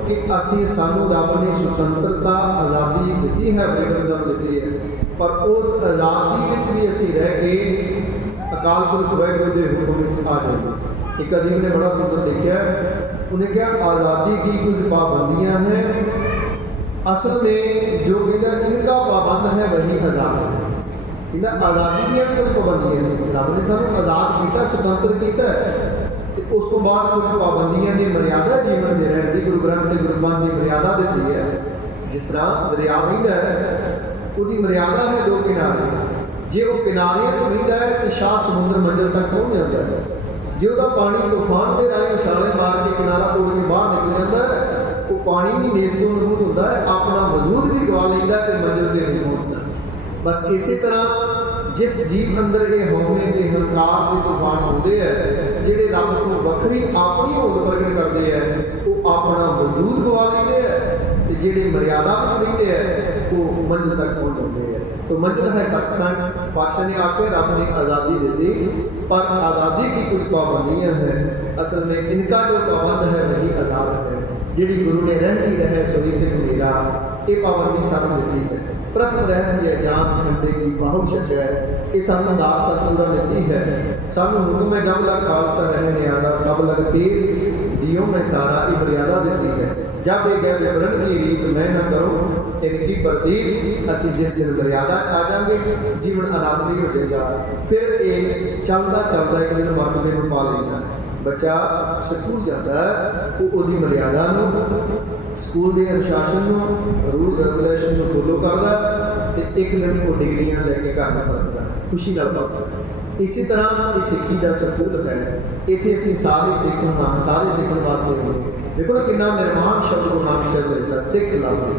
ਕਿ ਅਸੀਂ ਸਾਨੂੰ ਰੱਬ ਨੇ ਸੁਤੰਤਰਤਾ ਆਜ਼ਾਦੀ ਦਿੱਤੀ ਹੈ, ਫਰੀडम ਦਿੱਤੀ ਹੈ, ਪਰ ਉਸ ਆਜ਼ਾਦੀ ਵਿੱਚ ਵੀ ਅਸੀਂ ਰਹਿ ਕੇ ਅਕਾਲ ਪੁਰਖ ਵਾਹਿਗੁਰੂ ਦੇ ਹੁਕਮ ਵਿੱਚ ਆ ਜਾਈਏ। ਇੱਕ ਅਦੀਬ ਨੇ ਬੜਾ ਸੁੰਦਰ ਲਿਖਿਆ, ਉਹਨੇ ਕਿਹਾ ਆਜ਼ਾਦੀ ਕੀ ਕੁਝ ਪਾਬੰਦੀਆਂ ਹੈ, ਅਸਲ में जो कहता इनका पाबंद है वही आज़ाद है। इन्हें आज़ादी ਦੀਆਂ ਵੀ ਕੁਝ ਪਾਬੰਦੀਆਂ ਨੇ। ਰੱਬ ਨੇ ਸਾਨੂੰ ਆਜ਼ਾਦ ਕੀਤਾ, ਸੁਤੰਤਰ ਕੀਤਾ ਤੇ ਉਸ ਤੋਂ ਬਾਅਦ ਕੁਝ ਪਾਬੰਦੀਆਂ ਦੀ ਮਰਿਆਦਾ ਜੀਵਨ ਦੇ ਰਹਿਣ ਦੀ ਗੁਰੂ ਗ੍ਰੰਥ ਤੇ ਗੁਰਬਾਣੀ ਦੀ ਮਰਿਆਦਾ ਦਿੱਤੀ ਹੈ। ਜਿਸ ਤਰ੍ਹਾਂ ਦਰਿਆ ਵਹਿੰਦਾ ਹੈ ਉਹਦੀ ਮਰਿਆਦਾ ਹੈ ਦੋ ਕਿਨਾਰੇ, ਜੇ ਉਹ ਕਿਨਾਰਿਆਂ ਤੋਂ ਵਹਿੰਦਾ ਹੈ ਤੇ ਸ਼ਾਹ ਸਮੁੰਦਰ ਮੰਜ਼ਿਲ ਤੱਕ ਪਹੁੰਚ ਜਾਂਦਾ ਹੈ। ਜੇ ਉਹਦਾ ਪਾਣੀ ਤੂਫਾਨ ਦੇ ਰਾਹੀਂ ਉਛਾਲੇ ਮਾਰ ਕੇ ਕਿਨਾਰਾ ਤੋੜ ਕੇ ਬਾਹਰ ਨਿਕਲ ਜਾਂਦਾ ਹੈ, ਉਹ ਪਾਣੀ ਵੀ ਨੇਸ ਤੋਂ ਅਨੁਭੂਤ ਹੁੰਦਾ ਹੈ, ਆਪਣਾ ਵਜੂਦ ਵੀ ਗਵਾ ਲੈਂਦਾ ਤੇ ਮੰਜ਼ਿਲ ਤੇ ਨਹੀਂ ਪਹੁੰਚਦਾ। ਬਸ ਇਸੇ ਤਰ੍ਹਾਂ ਜਿਸ ਜੀਵ ਅੰਦਰ ਇਹ ਹਉਮੈ ਤੇ ਹੰਕਾਰ ਦੇ ਤੂਫਾਨ ਹੁੰਦੇ ਹੈ, ਜਿਹੜੇ ਰੱਬ ਤੋਂ ਵੱਖਰੀ ਆਪਣੀ ਹੋਂਦ ਪ੍ਰਗਟ ਕਰਦੇ ਹੈ, ਉਹ ਆਪਣਾ ਵਜੂਦ ਗਵਾ ਲੈਂਦੇ ਹੈ ਤੇ ਜਿਹੜੇ ਮਰਿਆਦਾ ਵਿੱਚ ਰਹਿੰਦੇ ਹੈ ਉਹ ਮੰਜ਼ਿਲ ਤੱਕ ਪਹੁੰਚ ਜਾਂਦੇ ਹੈ। तो मंजिल है सचखंड। पातशाह ने आकर आपने आज़ादी दे दी, पर आज़ादी की कुछ पाबंदियाँ हैं। असल में इनका जो पाबंद है वही आज़ाद है। जिहड़ी गुरु ने रहती रहे सोई सिख मेरा, ये पाबंदी सानू दी है। प्रथम रहती है जान खंडे की बाहुशक है, ये सानू दात सतपुरा देती है। सानू हुक्म है जब लग खालसा रहे न्यारा, तब लग तेज दियो में सारा, ये मर्यादा देती है। जब ये गए विवरण की रीत मैं न करूँ इनकी प्रतीक, असी जिस दिन मर्यादा आ जाएंगे जीवन आनंदमय हो जाएगा। फिर ये चलता चलता एक दिन मरतबे में पा लेना है। बच्चा स्कूल जाता है वो मर्यादा स्कूल के अनुशासन रूल रेगूलेशन को फॉलो करता है, एक दिन को डिग्रियां लैके करना पड़ता है, खुशी ना पड़ता है। इसी तरह ये सिक्खी का सकूल है। इतने असी सारे सीखना सारे सीखने वास्ते होंगे। देखो ना कितना निर्माण शब्द गुरु नानक शब्द लिखा सिख लफ्ज,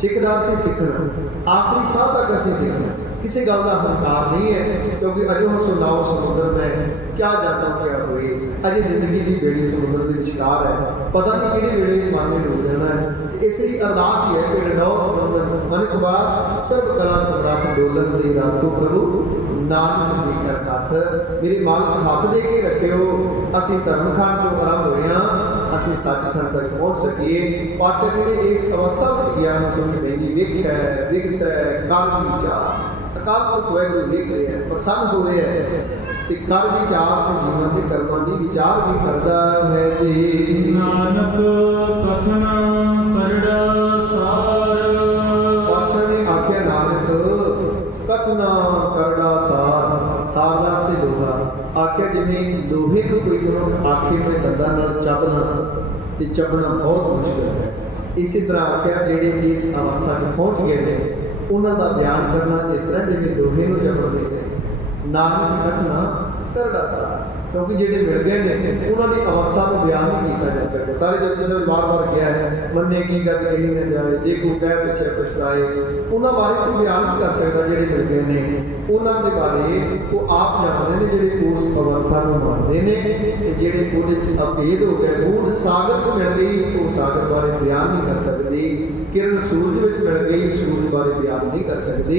सिख का अर्थ सीखना, आखिरी साह तक असीं सीखना। किसी गल का हंकार नहीं है, क्योंकि अजो हम सुनाओ समुद्र में क्या जाता क्या हुए, अजे जिंदगी की बेड़ी समुद्र के विचकार है, पता नहीं कि वेले मन में डूब जाना है। इसलिए अरदास ही है कि नौ मन के बाद सब कला सम्राट डोलन दे राखो प्रभु नानक देकर हाथ, मेरे मालिक हाथ दे के रखे हो। असी धर्मखंड तो आरंभ होए हाँ, असी सचखंड तक पहुँच सकिए। पातशाह ने इस अवस्था में ज्ञान समझ पैगी विख है विगस है काल विचार, अकाल पुरख वाहिगुरू देख रहे हैं, प्रसन्न हो रहे हैं। कर विचार के जीवन के कर्मां दी विचार भी करता है जी। नानक कथना करड़ा सार, पातशाह ने आख्या नानक कथना करड़ा सार, सार दा अर्थ लोहा। आख्या जिवें लोहे तो कोई मनुख आखे में दंदां नाल चबना ते चबना बहुत मुश्किल है, इसी तरह आख्या जिहड़े इस अवस्था च पहुँच गए ने उन्हां दा बयान करना इस तरह जिवें लोहे नूं चबन देते। नानक कथना करड़ा सार, क्योंकि ਜਿਹੜੇ ਮਿਲ ਗਏ ਨੇ ਉਹਨਾਂ ਦੀ ਅਵਸਥਾ ਨੂੰ ਬਿਆਨ ਨਹੀਂ ਕੀਤਾ ਜਾ ਸਕਦਾ। ਸਾਰੇ ਜੋ ਕਿਸੇ ਵਾਰ-ਵਾਰ ਕਿਹਾ ਹੈ ਮੰਨੇ ਕੀ ਗੱਲ ਕਹੀ ਨਾ ਜਾਵੇ, ਜੇ ਕੋਈ ਕਹਿ ਪਿੱਛੇ ਪਛਤਾਏ, ਉਹਨਾਂ ਬਾਰੇ ਕੋਈ ਬਿਆਨ ਨਹੀਂ ਕਰ ਸਕਦਾ। ਜਿਹੜੇ ਮਿਲ ਗਏ ਨੇ ਉਹਨਾਂ ਦੇ ਬਾਰੇ ਉਹ ਆਪ ਜਾਣਦੇ ਨੇ, ਜਿਹੜੇ ਉਸ ਅਵਸਥਾ ਨੂੰ ਮੰਨਦੇ ਨੇ ਤੇ ਜਿਹੜੇ ਉਹਦੇ 'ਚ ਅਭੇਦ ਹੋ ਗਏ, ਗੂੜ ਸਾਗਰ ਮਿਲ ਗਈ, ਉਹ ਸਾਗਰ ਬਾਰੇ ਬਿਆਨ ਨਹੀਂ ਕਰ ਸਕਦੀ। ਕਿਰਨ ਸੂਰਜ ਵਿੱਚ ਮਿਲ ਗਈ, ਸੂਰਜ ਬਾਰੇ ਬਿਆਨ ਨਹੀਂ ਕਰ ਸਕਦੀ।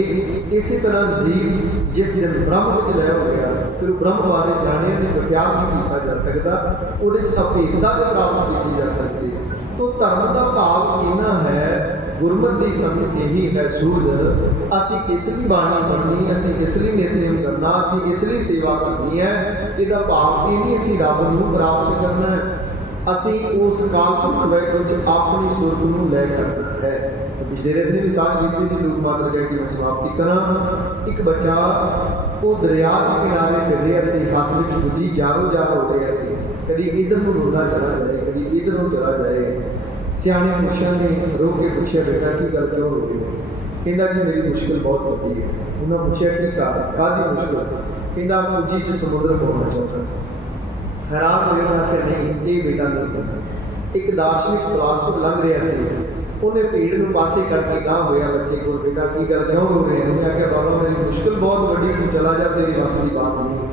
ਇਸੇ ਤਰ੍ਹਾਂ ਜੀਵ ਜਿਸ ਦਿਨ ਬ੍ਰਹਮ ਵਿੱਚ ਲੈ ਹੋ ਗਿਆ, ਫਿਰ ਬ੍ਰਹਮ ਬਾਰੇ ਜਾਣੇ ਨਹੀਂ ਵਿਆਹ ਨਹੀਂ ਕੀਤਾ ਜਾ ਸਕਦਾ, ਉਹਦੇ 'ਚ ਅਭੇਦਤਾ ਦੀ ਪ੍ਰਾਪਤੀ ਕੀਤੀ ਜਾ ਸਕਦੀ ਹੈ। ਤੋ ਧਰਮ ਦਾ ਭਾਵ ਇਹਨਾਂ ਹੈ, ਗੁਰਮਤਿ ਦੀ ਸਮਝ ਇਹੀ ਹੈ ਸੂਰਜ, ਅਸੀਂ ਇਸ ਲਈ ਬਾਣੀ ਪੜ੍ਹਨੀ, ਅਸੀਂ ਇਸ ਲਈ ਨਿਤਨੇਮ ਕਰਨਾ, ਅਸੀਂ ਇਸ ਲਈ ਸੇਵਾ ਕਰਨੀ ਹੈ। ਇਹਦਾ ਭਾਵ ਇਹ ਨਹੀਂ ਅਸੀਂ ਰੱਬ ਨੂੰ ਪ੍ਰਾਪਤ ਕਰਨਾ ਹੈ, ਅਸੀਂ ਉਸ ਕਾਲ ਪੁਰਖ ਵਾਹਿਗੁਰੂ ਵਿੱਚ ਆਪਣੀ ਸੁਰਤ ਨੂੰ ਲੈ ਕਰਨਾ ਹੈ। ਪਿਛਲੇ ਦਿਨ ਵੀ ਸਾਂਝ ਕੀਤੀ ਸੀ, ਲੋਕ ਮਾਤਰ ਕਹਿ ਕੇ ਮੈਂ ਸਮਾਪਤੀ ਕਰਾਂ। ਇੱਕ ਬੱਚਾ ਉਹ ਦਰਿਆ ਦੇ ਕਿਨਾਰੇ ਫਿਰ ਰਿਹਾ ਸੀ, ਹੱਥ ਵਿੱਚ ਗੁੱਜੀ ਜਾਰੋ ਜਾਰ ਹੋ ਰਿਹਾ ਸੀ, ਕਦੀ ਇੱਧਰ ਨੂੰ ਰੋਣਾ ਚਲਾ ਜਾਏ, ਕਦੀ ਇੱਧਰ ਨੂੰ ਚਲਾ ਜਾਏ। ਸਿਆਣੇ ਪੁਰਸ਼ਾਂ ਨੇ ਰੋ ਕੇ ਪੁੱਛਿਆ, ਬੇਟਾ ਕੀ ਗੱਲ ਕਿਉਂ ਰੋ ਰਹੇ ਹੋ? ਕਹਿੰਦਾ ਜੀ ਮੇਰੀ ਮੁਸ਼ਕਿਲ ਬਹੁਤ ਵੱਡੀ ਹੈ। ਉਹਨਾਂ ਪੁੱਛਿਆ ਕੀ ਕਾਹਦੀ ਮੁਸ਼ਕਿਲ? ਕਹਿੰਦਾ ਗੁੱਜੀ 'ਚ ਸਮੁੰਦਰ ਪਾਉਣਾ ਚਾਹੁੰਦਾ। ਹੈਰਾਨ ਹੋਏ, ਉਹਨਾਂ ਆਖਿਆ ਨਹੀਂ ਇਹ ਬੇਟਾ ਨਹੀਂ ਕਰਨਾ। ਇੱਕ ਦਾਰਸ਼ਨਿਕ ਫਿਲਾਸਫਰ ਲੰਘ ਰਿਹਾ ਸੀ, ਉਹਨੇ ਭੀੜ ਨੂੰ ਪਾਸੇ ਕਰਕੇ ਗਾਂਹ ਹੋਇਆ ਬੱਚੇ ਕੋਲ, ਬੇਟਾ ਕੀ ਗੱਲ ਕਿਉਂ ਰੋ ਰਹੇ? ਉਹਨੇ ਆਖਿਆ ਬਾਬਾ ਮੇਰੀ ਮੁਸ਼ਕਿਲ ਬਹੁਤ ਵੱਡੀ, ਤੂੰ ਚਲਾ ਜਾ, ਤੇਰੀ ਵੱਸ ਦੀ ਬਾਤ ਨਹੀਂ।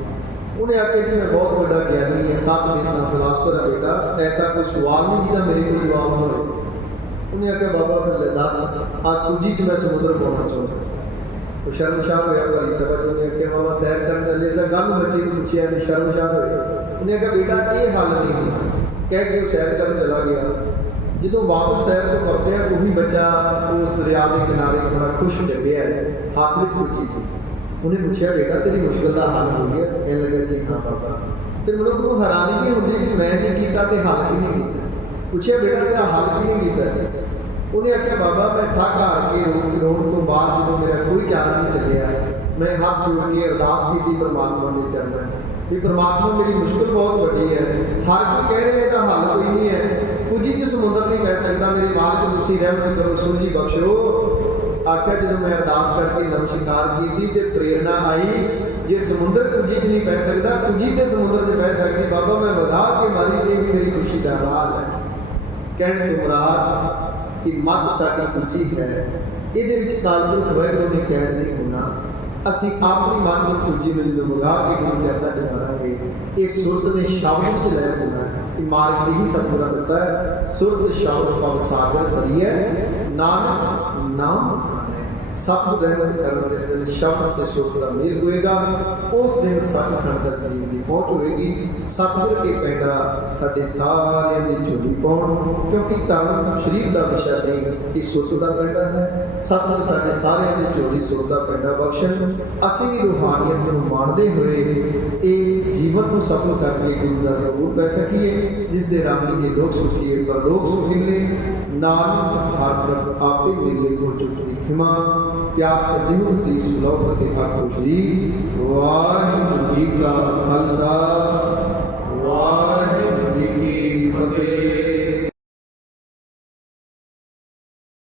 ਉਹਨੇ ਆਖਿਆ ਜੀ ਮੈਂ ਬਹੁਤ ਵੱਡਾ ਗਿਆਨੀ ਹੈ, ਤਤ ਦੇਖਣਾ ਫਿਲਾਸਫਰ ਹੈ ਬੇਟਾ, ਐਸਾ ਕੋਈ ਸਵਾਲ ਨਹੀਂ ਜਿਹਦਾ ਮੇਰੇ ਕੋਲ ਜਵਾਬ ਨਾ ਹੋਵੇ। ਉਹਨੇ ਆਖਿਆ ਬਾਬਾ ਫਿਰ ਲੈ ਦੱਸ, ਆ ਕੁਜੀ 'ਚ ਮੈਂ ਸਮੁੰਦਰ ਪਾਉਣਾ ਚਾਹੁੰਦਾ। ਉਹ ਸ਼ਰਮਸ਼ਾਰ ਹੋਇਆ ਵਾਲੀ ਸਭਾ 'ਚ। ਉਹਨੇ ਆਖਿਆ ਬਾਬਾ ਸੈਰ ਕਰਨ ਚੱਲੇ ਸਾਂ, ਗੱਲ ਬੱਚੇ ਨੂੰ ਪੁੱਛਿਆ ਵੀ ਸ਼ਰਮਸ਼ਾਰ ਹੋਏ। ਉਹਨੇ ਆਖਿਆ ਬੇਟਾ ਇਹ ਹੱਲ ਨਹੀਂ ਹੁੰਦਾ, ਕਹਿ ਕੇ ਉਹ ਸੈਰ ਕਰਨ ਚਲਾ ਗਿਆ। ਜਦੋਂ ਵਾਪਸ ਸੈਰ ਤੋਂ ਕਰਦੇ ਆ, ਉਹੀ ਬੱਚਾ ਉਸ ਦਰਿਆ ਦੇ ਕਿਨਾਰੇ ਬੜਾ ਖੁਸ਼ ਲੱਗਿਆ, ਹੱਥ ਵਿੱਚ ਗੁੱਜੀ ਸੀ। ਉਹਨੇ ਪੁੱਛਿਆ ਬੇਟਾ ਤੇਰੀ ਮੁਸ਼ਕਿਲ ਦਾ ਹੱਲ ਹੋ ਗਿਆ? ਕਹਿਣ ਲੱਗਾ ਜੀ ਹਾਂ ਬਾਬਾ। ਤੇ ਮਨੁੱਖ ਨੂੰ ਹੈਰਾਨੀ ਕੀ ਹੁੰਦੀ ਕਿ ਮੈਂ ਕੀ ਕੀਤਾ ਤੇ ਹੱਲ ਕੀ ਨਹੀਂ ਕੀਤਾ। ਪੁੱਛਿਆ ਬੇਟਾ ਤੇਰਾ ਹੱਲ ਕੀ ਨਹੀਂ ਕੀਤਾ? ਉਹਨੇ ਆਖਿਆ ਬਾਬਾ ਮੈਂ ਥੱਕ ਹਾਰ ਕੇ ਰੋਣ ਤੋਂ ਬਾਅਦ ਜਦੋਂ ਮੇਰਾ ਕੋਈ ਚਾਰਾ ਨਹੀਂ ਚੱਲਿਆ, ਮੈਂ ਹੱਥ ਜੋੜ ਕੇ ਅਰਦਾਸ ਕੀਤੀ ਪਰਮਾਤਮਾ ਦੇ ਚਰਨਾਂ 'ਚ ਵੀ ਪਰਮਾਤਮਾ ਮੇਰੀ ਮੁਸ਼ਕਿਲ ਬਹੁਤ ਵੱਡੀ ਹੈ। ਹਰ ਕੋਈ ਕਹਿ ਰਿਹਾ ਇਹਦਾ ਹੱਲ ਕੋਈ ਨਹੀਂ ਹੈ, ਕੁਝ ਹੀ ਸਮੁੰਦਰ ਨਹੀਂ ਪੈ ਸਕਦਾ, ਮੇਰੀ ਮਾਲਕ ਤੁਸੀਂ ਰਹਿਮਤ ਕਰੋ, ਸੂਝੀ ਬਖਸ਼ੋ। ਆਖਿਆ ਜਦੋਂ ਮੈਂ ਅਰਦਾਸ ਕਰਕੇ ਨਮਸਕਾਰ ਕੀਤੀ ਤੇ ਪ੍ਰੇਰਣਾ ਆਈ, ਜੇ ਸਮੁੰਦਰ ਕੁਜੀ 'ਚ ਨਹੀਂ ਪੈ ਸਕਦਾ, ਕੁਜੀ ਤੇ ਸਮੁੰਦਰ 'ਚ ਪੈ ਸਕਦੀ। ਬਾਬਾ ਮੈਂ ਵਗਾ ਕੇ ਮਾਰੀ ਤੇ ਵੀ ਮੇਰੀ ਖੁਸ਼ੀ ਦਾ ਰਾਜ਼ ਹੈ। ਕਹਿਣ ਤੋਂ ਮੁਰਾਦ ਕਿ ਮੱਤ ਸਾਡੀ ਕੁਜੀ ਹੈ, ਇਹਦੇ ਵਿੱਚ ਕਾਲਪੁਰਖ ਵਾਹਿਗੁਰੂ ਨੇ ਕਹਿ ਨਹੀਂ ਹੋਣਾ। ਅਸੀਂ ਆਪਣੀ ਮੱਤ ਨੂੰ ਕੁਜੀ ਨੂੰ ਜਦੋਂ ਵਗਾ ਕੇ ਗੁਰੂ ਚਰਨਾਂ 'ਚ ਮਾਰਾਂਗੇ, ਇਹ ਸੁਰਤ ਦੇ ਸ਼ਬਦ ਵਿੱਚ ਲੈ ਹੋਣਾ ਕਿ ਮਾਰਗ ਹੀ ਸਤਿਗੁਰਾਂ ਦਿੱਤਾ ਹੈ। ਸੁਰਤ ਸ਼ਬਦ ਪਵ ਸਾਗਰ ਭਰੀ ਹੈ, ਨਾਨਕ ਨਾਮ ਸਤਿਗੁਰ ਰਹਿਮਤ ਕਰਨ ਜਿਸ ਦਿਨ ਸ਼ਬਦ ਤੇ ਸੁਰਤ ਦਾ ਮੇਲ ਹੋਏਗਾ, ਉਸ ਦਿਨ ਸੱਚਖੰਡ ਤੱਕ ਜੀਵਨ ਦੀ ਪਹੁੰਚ ਹੋਏਗੀ। ਸਤਿਗੁਰ ਕੇ ਪੈਂਡਾ ਸਾਡੇ ਸਾਰਿਆਂ ਦੀ ਝੋਲੀ ਪਾਉਣ, ਕਿਉਂਕਿ ਧਰਮ ਸ਼ਰੀਰ ਦਾ ਵਿਸ਼ਾ ਨਹੀਂ, ਇਹ ਸੁਰਤ ਦਾ ਪੈਂਡਾ ਹੈ। ਸਤਿਗੁਰ ਸਾਡੇ ਸਾਰਿਆਂ ਦੀ ਝੋਲੀ ਸੁਰਤ ਦਾ ਪੈਂਡਾ ਬਖਸ਼ਣ। ਅਸੀਂ ਵੀ ਰੂਹਾਨੀਅਤ ਨੂੰ ਮਾਣਦੇ ਹੋਏ ਇਹ ਜੀਵਨ ਨੂੰ ਸਫਲ ਕਰਕੇ ਗੁਰੂ ਦਾ ਰੂਪ ਪੈ ਸਕੀਏ, ਜਿਸ ਦੇ ਰਾਹੀਂ ਇਹ ਲੋਕ ਸੁਖੀਏ ਪਰ ਲੋਕ ਸੁਖੀ ਮਿਲੇ। ਨਾਨਕ ਹਰ ਪ੍ਰਭ ਆਪੇ ਮਿਲੇ ਕੋ ਚੁੱਕ ਦੀ ਖਿਮਾ, ਪਿਆਰ ਸਦੀਵ ਸੀਸ ਲੋ ਫਤਿਹ ਆਖੋ ਜੀ। ਵਾਹਿਗੁਰੂ ਜੀ ਕਾ ਖਾਲਸਾ